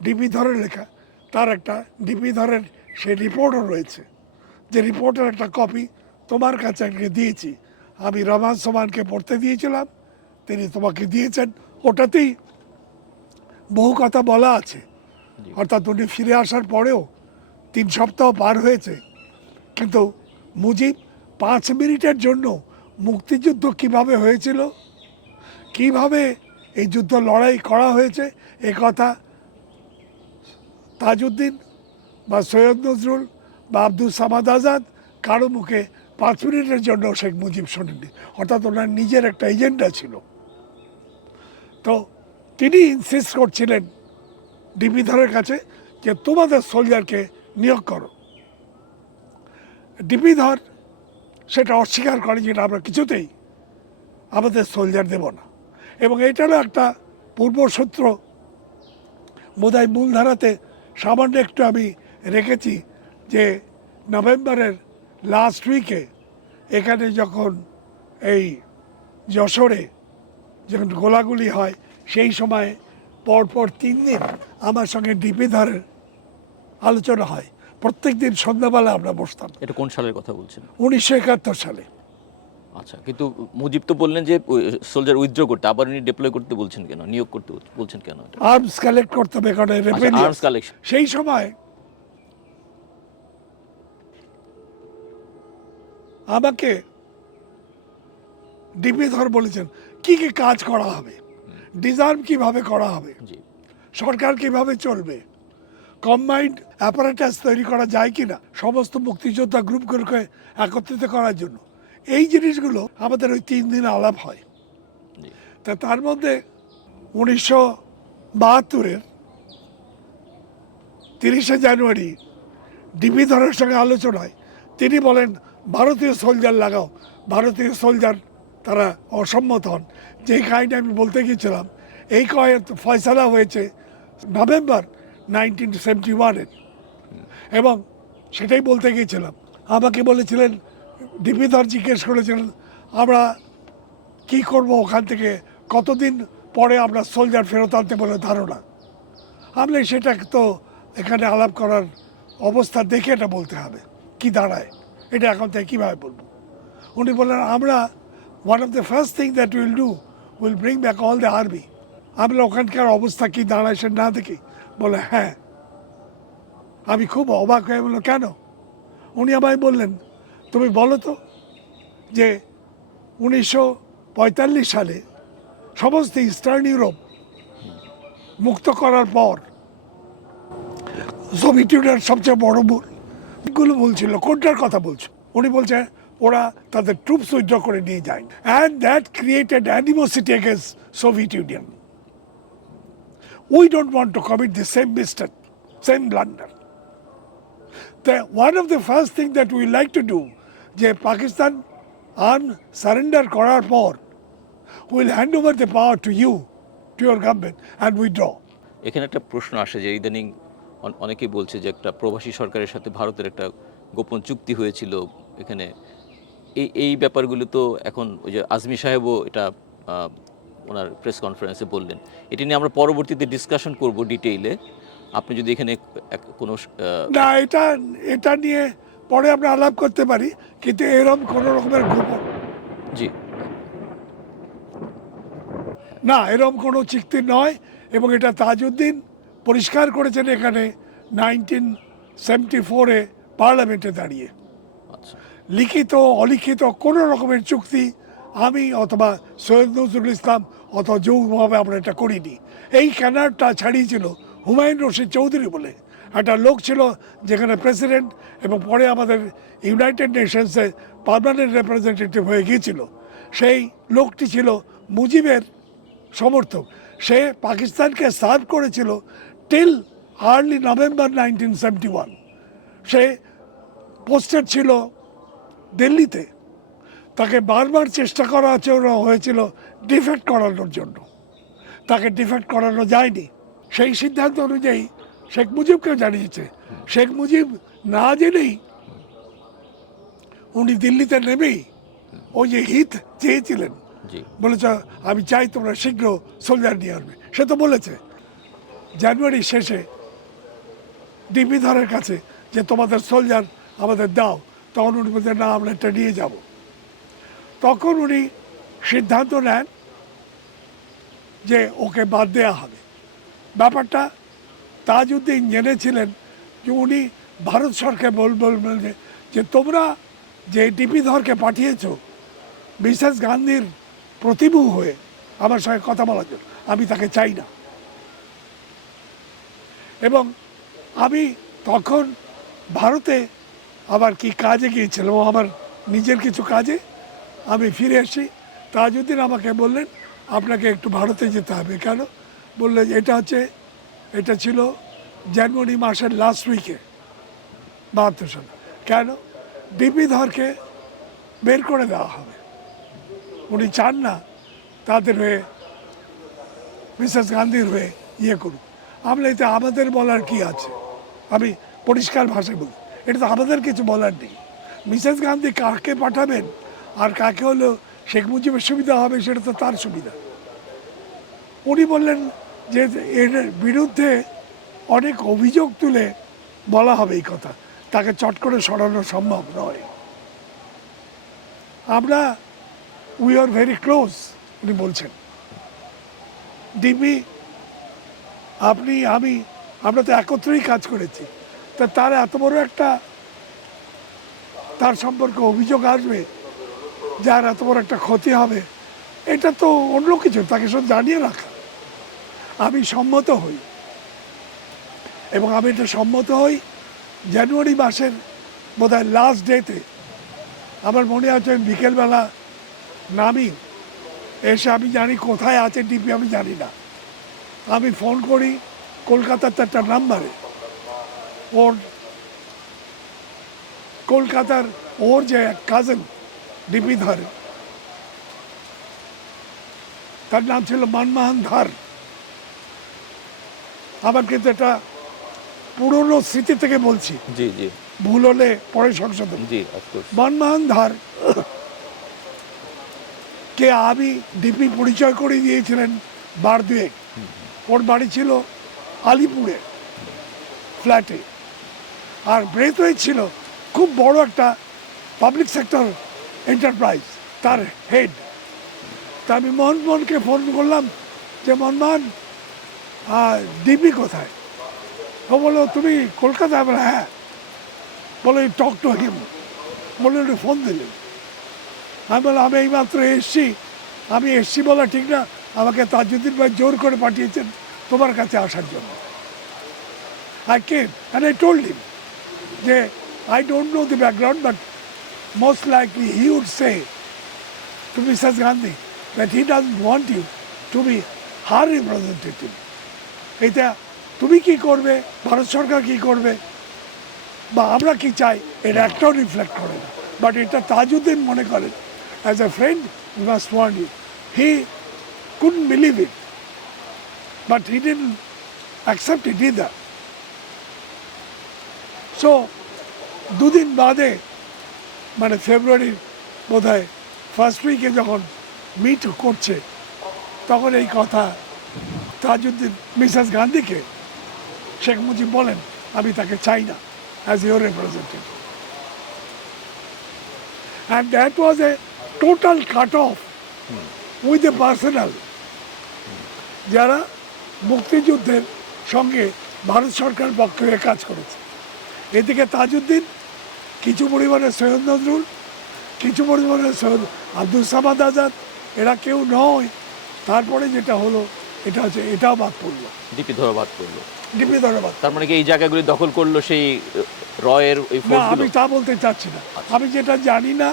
ডিপি ধরের লেখা, তার একটা ডিপি ধরের সেই রিপোর্টও রয়েছে, যে রিপোর্টের একটা কপি তোমার কাছে আজকে দিয়েছি, আমি রহমান সোমানকে পড়তে দিয়েছিলাম, তিনি তোমাকে দিয়েছেন। ওটাতেই বহু কথা বলা আছে, অর্থাৎ উনি ফিরে আসার পরেও 3 সপ্তাহ পার হয়েছে, কিন্তু মুজিব 5 মিনিটের জন্য মুক্তিযুদ্ধ কিভাবে হয়েছিল, কিভাবে এই যুদ্ধ লড়াই করা হয়েছে, এ কথা তাজউদ্দিন বা সৈয়দ নজরুল বা আব্দুল সামাদ আজাদ কারো মুখে 5 মিনিটের জন্য শেখ মুজিব শোনেননি। অর্থাৎ ওনার নিজের একটা এজেন্ডা ছিল। তো তিনি ইনসিস্ট করছিলেন ডিপি ধরের কাছে যে তোমাদের সোলজারকে নিয়োগ করো। ডিপি ধর সেটা অস্বীকার করে যে আমরা কিছুতেই আমাদের সোলজার দেব না, এবং এটারও একটা পূর্বসূত্র বোধহয় মূলধারাতে সামান্য একটু আমি রেখেছি, যে নভেম্বরের লাস্ট উইকে এখানে যখন এই যশোরে যখন গোলাগুলি হয়, সেই সময় পরপর 3 দিন আমার সঙ্গে ডিপি ধরের আলোচনা হয়। প্রত্যেক দিন সন্ধ্যাবেলা আমরা বসতাম। এটা কোন সালের কথা বলছেন? 1971 সালে। আচ্ছা, কিন্তু মুজিব তো বললেন যে সোলজার উইথড্র করতে, আবার উনি ডিপ্লয় করতে বলছেন কেন, নিয়োগ করতে বলছেন কেন? আর্মস কালেক্ট করতে হবে, কারণ আর্মস কালেকশন। সেই সময় আমাকে ডিপি ধর বলেছেন কি কি কাজ করা হবে, ডিজার্ভ কিভাবে করা হবে, সরকার কিভাবে চলবে, কম্বাইন্ড অ্যাপারেটাস তৈরি করা যায় কিনা সমস্ত মুক্তিযোদ্ধা গ্রুপগুলোকে একত্রিত করার জন্য। এই জিনিসগুলো আমাদের ওই 3 দিন আলাপ হয়। তা তার মধ্যে 1972-এর 30শে জানুয়ারি ডিপি ধরের সঙ্গে আলোচনায় তিনি বলেন ভারতীয় সোলজার লাগাও। ভারতীয় সোলজার তারা অসম্মত হন। যেই কাহিনী আমি বলতে গিয়েছিলাম, এই ফয়সালা হয়েছে নভেম্বর 1971-এর, এবং সেটাই বলতে গিয়েছিলাম। আমাকে বলেছিলেন, ডিপি ধর জিজ্ঞেস করেছিলেন আমরা কি করব, ওখান থেকে কতদিন পরে আমরা সোলজার ফেরত আনতে বলে ধারণা। আমরা সেটা তো এখানে আলাপ করার অবস্থা দেখে এটা বলতে হবে, কি দাঁড়ায় এটা এখন থেকে কীভাবে বলবো। উনি বললেন আমরা one of the first thing that will do will bring back all the army. আমরা ওখানকার অবস্থা কি দাঁড়ায় সে না দেখি বলে হ্যাঁ। আমি খুব অবাক হয়ে বললো কেন? উনি আমায় বললেন তুমি বলো তো যে 1945 সালে সমস্ত ইস্টার্ন ইউরোপ মুক্ত করার পর সোভিয়েত ইউনিয়ন সবচেয়ে বড় ভুল গুলো বলছিল, কোনটার কথা বলছো? উনি বলছে ওরা তাদের ট্রুপস উইথড্র করে নিয়ে যায়, and that created animosity against Soviet Union. We don't want to commit the same mistake, same blunder. One of the first thing that we like to do, যে পাকিস্তান সারেন্ডার করার পর will hand over the power to you, to your government, and withdraw. এখানে একটা প্রশ্ন আসে যে ইদানিং অনেকেই বলছে যে একটা প্রবাসী সরকারের সাথে ভারতের একটা গোপন চুক্তি হয়েছিল এখানে। এই ব্যাপারগুলো তো এখন ওই যে আজমি সাহেবও এটা ওনার প্রেস কনফারেন্সে বললেন। এটি নিয়ে আমরা পরবর্তীতে ডিসকাশন করব ডিটেইলে। আপনি যদি এখানে কোনো না, এটা নিয়ে পরে আমরা আলাপ করতে পারি, কিন্তু এরকম কোনো রকমের গোপন, জি না এরকম কোনো চুক্তি নয়। এবং এটা তাজউদ্দিন পরিষ্কার করেছেন এখানে 1974-এ পার্লামেন্টে দাঁড়িয়ে। আচ্ছা, লিখিত অলিখিত কোনো রকমের চুক্তি আমি অথবা সৈয়দ নজরুল ইসলাম অথবা যৌগভাবে আমরা এটা করিনি। এই ক্যানারটা ছাড়িয়েছিল হুমায়ুন রশিদ চৌধুরী বলে একটা লোক ছিল, যেখানে প্রেসিডেন্ট এবং পরে আমাদের ইউনাইটেড নেশনসে পার্মানেন্ট রিপ্রেজেন্টেটিভ হয়ে গিয়েছিল। সেই লোকটি ছিল মুজিবের সমর্থক। সে পাকিস্তানকে সার্ভ করেছিল টিল আর্লি নভেম্বর 1971। সে পোস্টেড ছিল দিল্লিতে। তাকে বারবার চেষ্টা করা হয়েছিল ডিফেক্ট করানোর জন্য, তাকে ডিফেক্ট করানো যায়নি। সেই সিদ্ধান্ত অনুযায়ী শেখ মুজিবকে জানিয়েছে। শেখ মুজিব না জেনেই উনি দিল্লিতে নেমেই ওই যে হিত চেয়েছিলেন, জি বলেছে আমি চাই তোমরা শীঘ্র সোলজার নিয়ে আসবে। সে তো বলেছে জানুয়ারির শেষে ডিপি ধরের কাছে যে তোমাদের সোলজার আমাদের দাও, তখন উনি বলছেন না আমরা এটা নিয়ে যাব। তখন উনি সিদ্ধান্ত নেন যে ওকে বাদ দেওয়া হবে। ব্যাপারটা তাজউদ্দিন জেনেছিলেন যে উনি ভারত সরকার বলবেন যে তোমরা যে ডিপি ধরকে পাঠিয়েছ মিসেস গান্ধীর প্রতিভূ হয়ে আমার সঙ্গে কথা বলার জন্য, আমি তাকে চাই না। এবং আমি তখন ভারতে আবার কি কাজে গিয়েছিলাম, আমার নিজের কিছু কাজে আমি ফিরে আসি। তাজউদ্দিন আমাকে বললেন আপনাকে একটু ভারতে যেতে হবে। কেন? বললেন এটা ছিল জানুয়ারি মাসের লাস্ট উইকে 72 সালে। কেন? ডিপি ধরকে বের করে দেওয়া হবে। উনি চান না তাদের হয়ে মিসেস গান্ধীর হয়ে ইয়ে করুক। আমরা এতে আমাদের বলার কি আছে? আমি পরিষ্কার ভাষায় বলি, এটা তো আমাদের কিছু বলার নেই। মিসেস গান্ধী কাকে পাঠাবেন আর কাকে হলো শেখ মুজিবের সুবিধা হবে, সেটা তো তার সুবিধা। উনি বললেন যে এর বিরুদ্ধে অনেক অভিযোগ তুলে বলা হবে এই কথা, তাকে চট করে সরানো সম্ভব নয়। আমরা উই আর ভেরি ক্লোজ, উনি বলছেন। ডিপি আপনি আমরা তো একত্রেই কাজ করেছি, তা তার এত বড় একটা তার সম্পর্কে অভিযোগ আসবে, যার এত বড় একটা ক্ষতি হবে, এটা তো অন্য কিছু, তাকে সব জানিয়ে রাখা। আমি সম্মত হই, এবং আমি এটা সম্মত হই জানুয়ারি মাসের বোধহয় লাস্ট ডেতে। আমার মনে আছে আমি বিকেলবেলা নামি, এসে আমি জানি কোথায় আছে ডিপি আমি জানি না। আমি ফোন করি কলকাতার একটা নাম্বারে, কলকাতার ওর যে কাজিন ডিপি ধরে, তার নাম ছিল মনমোহন ধার। আমার কিন্তু এটা পুরনো স্মৃতি থেকে বলছি, জি জি ভুল হলে পরে সংশোধন। জি অফকোর্স। মনমোহন ধার কে আমি ডিপি পরিচয় করে দিয়েছিলেন বার দুয়েক। ওর বাড়ি ছিল আলিপুরে ফ্ল্যাটে, আর ব্রেথওয়ে ছিল খুব বড় একটা পাবলিক সেক্টর এন্টারপ্রাইজ, তার হেড। তা আমি মনমোহনকে ফোন করলাম যে মনমোহন ডিপি কোথায়? ও বললো তুমি কলকাতায়? বলে হ্যাঁ। বলে টক টু হিম, বলে একটু ফোন দিলেন। আমি বললাম আমি এইমাত্র এসছি বলা ঠিক না, আমাকে তাজউদ্দিন ভাই জোর করে পাঠিয়েছেন তোমার কাছে আসার জন্য। I came and I told him that I don't know the background, but most likely he would say to Mrs. Gandhi that he doesn't want you to be her representative. এটা তুমি কি করবে, ভারত সরকার কি করবে, বা আমরা কি চাই, এটা একটাও রিফ্লেক্ট করে না। বাট এটা তাজউদ্দিন মনে করেন as a friend he must want you. He couldn't believe it, but he didn't accept it either. So, দুদিন বাদে মানে ফেব্রুয়ারির বোধহয় ফার্স্ট উইকে যখন মিট করছে, তখন এই কথা তাজউদ্দিন মিসেস গান্ধীকে শেখ মুজিব বলেন, আমি তাকে চাই না as your representative. And that was A total cut off with a personal, যারা মুক্তিযুদ্ধের সঙ্গে ভারত সরকার পক্ষে হয়ে কাজ করেছে। এদিকে তাজউদ্দিন, কিছু পরিমাণে সৈয়দ নজরুল, কিছু পরিমাণে সৈয়দ আব্দুল সামাদ আজাদ, এরা কেউ নয়। তারপরে যেটা হলো এটা হচ্ছে এটাও বাদ পড়লো, ডিপি ধরা বাদ পড়লো। ডিপি ধরা বাদ। তার মানে কি এই জায়গাগুলি দখল করলো সেই রয়ের ওই না, ফোর্সগুলো? আমি তা বলতে চাচ্ছি না, আমি যেটা জানি না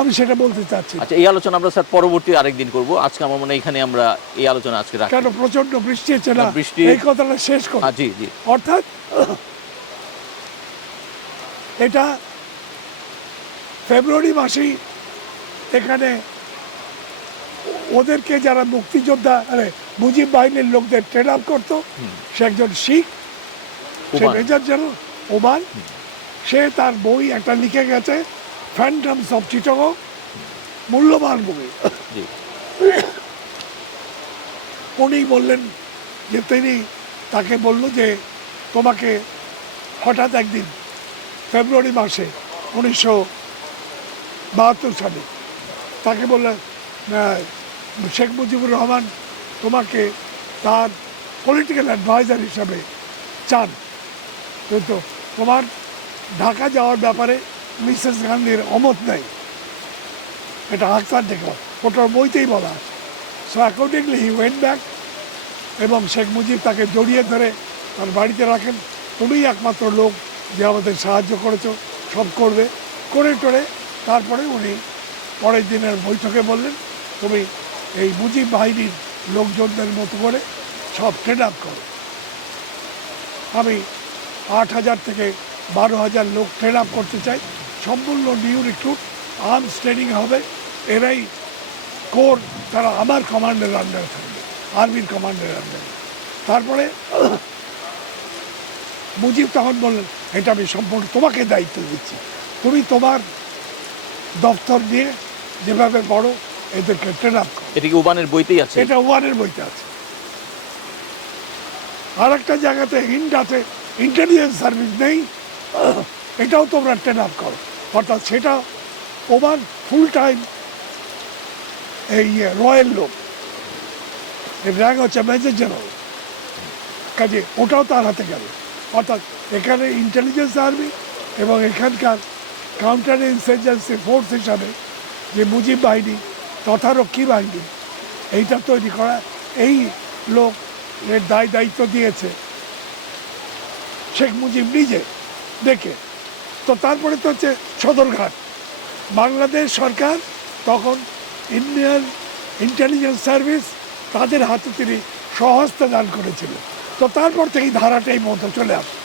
আমি সেটা বলতে চাচ্ছি না। আচ্ছা, এই আলোচনা আমরা স্যার পরবর্তী আরেকদিন করব। আজকে আমার মনে হয় এখানে আমরা এই আলোচনা আজকে রাখি। কেন, প্রচন্ড বৃষ্টি হচ্ছে না, বৃষ্টি, এই কথাটা শেষ করো। জি জি। অর্থাৎ এটা ফেব্রুয়ারি মাসেই এখানে ওদেরকে যারা মুক্তিযোদ্ধা মুজিব বাহিনীর লোকদের ট্রেন আপ করতো, সে একজন শিখ, সে মেজর জেনারেল ওমান। সে তার বই একটা লিখে গেছে, ফ্যান্টমস অফ চিটাগং, মূল্যবান বই। উনি বললেন যে তিনি তাকে বলল যে তোমাকে হঠাৎ একদিন ফেব্রুয়ারি মাসে 1972 সালে তাকে বললেন শেখ মুজিবুর রহমান তোমাকে তার পলিটিক্যাল অ্যাডভাইজার হিসাবে চান, কিন্তু তোমার ঢাকা যাওয়ার ব্যাপারে মিসেস গান্ধীর অমত নেই। এটা আখতার দেখলাম, ওটার বইতেই বলা আছে। So accordingly he went back, এবং শেখ মুজিব তাকে জড়িয়ে ধরে তার বাড়িতে রাখেন। তুমিই একমাত্র লোক যে আমাদের সাহায্য করেছো, সব করবে করে টোরে। তারপরে উনি পরের দিনের বৈঠকে বললেন, তুমি এই মুজিব বাহিনীর লোকজনদের মতো করে সব ট্রেন আপ করো। আমি 8,000 থেকে 12,000 লোক ট্রেন আপ করতে চাই, সম্পূর্ণ নিউ রিক্রুট, আর্মস ট্রেনিং হবে। এরাই কোর, তারা আমার কমান্ডের আন্ডারে থাকবে, আর্মির কমান্ডের আন্ডারে। তারপরে মুজিব তখন বললেন, এটা আমি সম্পূর্ণ তোমাকে দায়িত্ব দিচ্ছি, তুমি তোমার দপ্তর নিয়ে যেভাবে বড় এদেরকে ট্রেন আপ করো। এটা কি ওবানের বইতেই আছে? এটা ওয়ানের বইতে আছে। আর একটা জায়গাতে হিন্ট আছে, ইন্টেলিজেন্স সার্ভিস নেই, এটাও তোমরা ট্রেন আপ করো। অর্থাৎ সেটা ওমান ফুল টাইম এই রয়্যাল লোক, এর র্যাঙ্ক হচ্ছে মেজর জেনারেল, কাজে ওটাও তার হাতে গেল। অর্থাৎ এখানে ইন্টেলিজেন্স আর্মি এবং এখানকার কাউন্টার ইনসার্জেন্সি ফোর্স হিসাবে যে মুজিব বাহিনী তথারক্ষী বাহিনী, এইটা তৈরি করা, এই লোক এর দায়িত্ব দিয়েছে শেখ মুজিব নিজে দেখে। তো তারপরে তো হচ্ছে সদরঘাট, বাংলাদেশ সরকার তখন ইন্ডিয়ান ইন্টেলিজেন্স সার্ভিস তাদের হাতে তিনি সহস্তে দান করেছিলেন। তো তারপর থেকে ধারাটা এই মতো চলে আসে।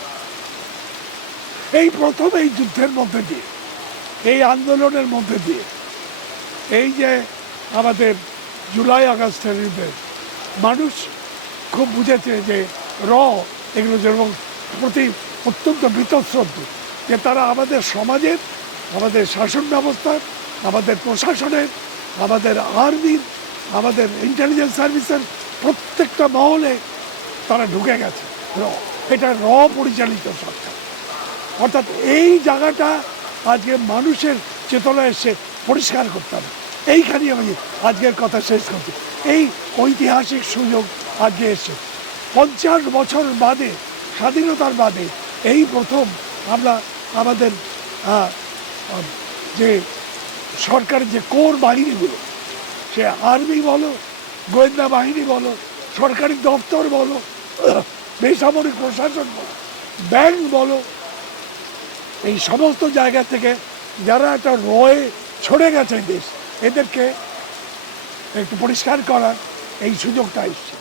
এই প্রথম এই যুদ্ধের মধ্যে দিয়ে, এই আন্দোলনের মধ্যে দিয়ে, এই যে আমাদের জুলাই আগস্টের যুদ্ধে মানুষ খুব বুঝেছে যে এগুলো যেরকম প্রতি অত্যন্ত বীতশ্রদ্ধ, যে তারা আমাদের সমাজের, আমাদের শাসন ব্যবস্থার, আমাদের প্রশাসনের, আমাদের আর্মির, আমাদের ইন্টেলিজেন্স সার্ভিসের প্রত্যেকটা মহলে তারা ঢুকে গেছে। এটা পরিচালিত সরকার। অর্থাৎ এই জায়গাটা আজকে মানুষের চেতনায় এসে পরিষ্কার করতে হবে। এইখানেই আমি আজকের কথা শেষ করছি। এই ঐতিহাসিক সুযোগ আজকে এসে 50 বছর বাদে, স্বাধীনতার বাদে এই প্রথম আমরা আমাদের যে সরকারের যে কোর বাহিনীগুলো, সে আর্মি বলো, গোয়েন্দা বাহিনী বলো, সরকারি দপ্তর বলো, বেসামরিক প্রশাসন বলো, ব্যাংক বলো, এই সমস্ত জায়গা থেকে যারা একটা রয়ে ছড়ে গেছে দেশ, এদেরকে একটু পরিষ্কার করার এই সুযোগটা এসছে।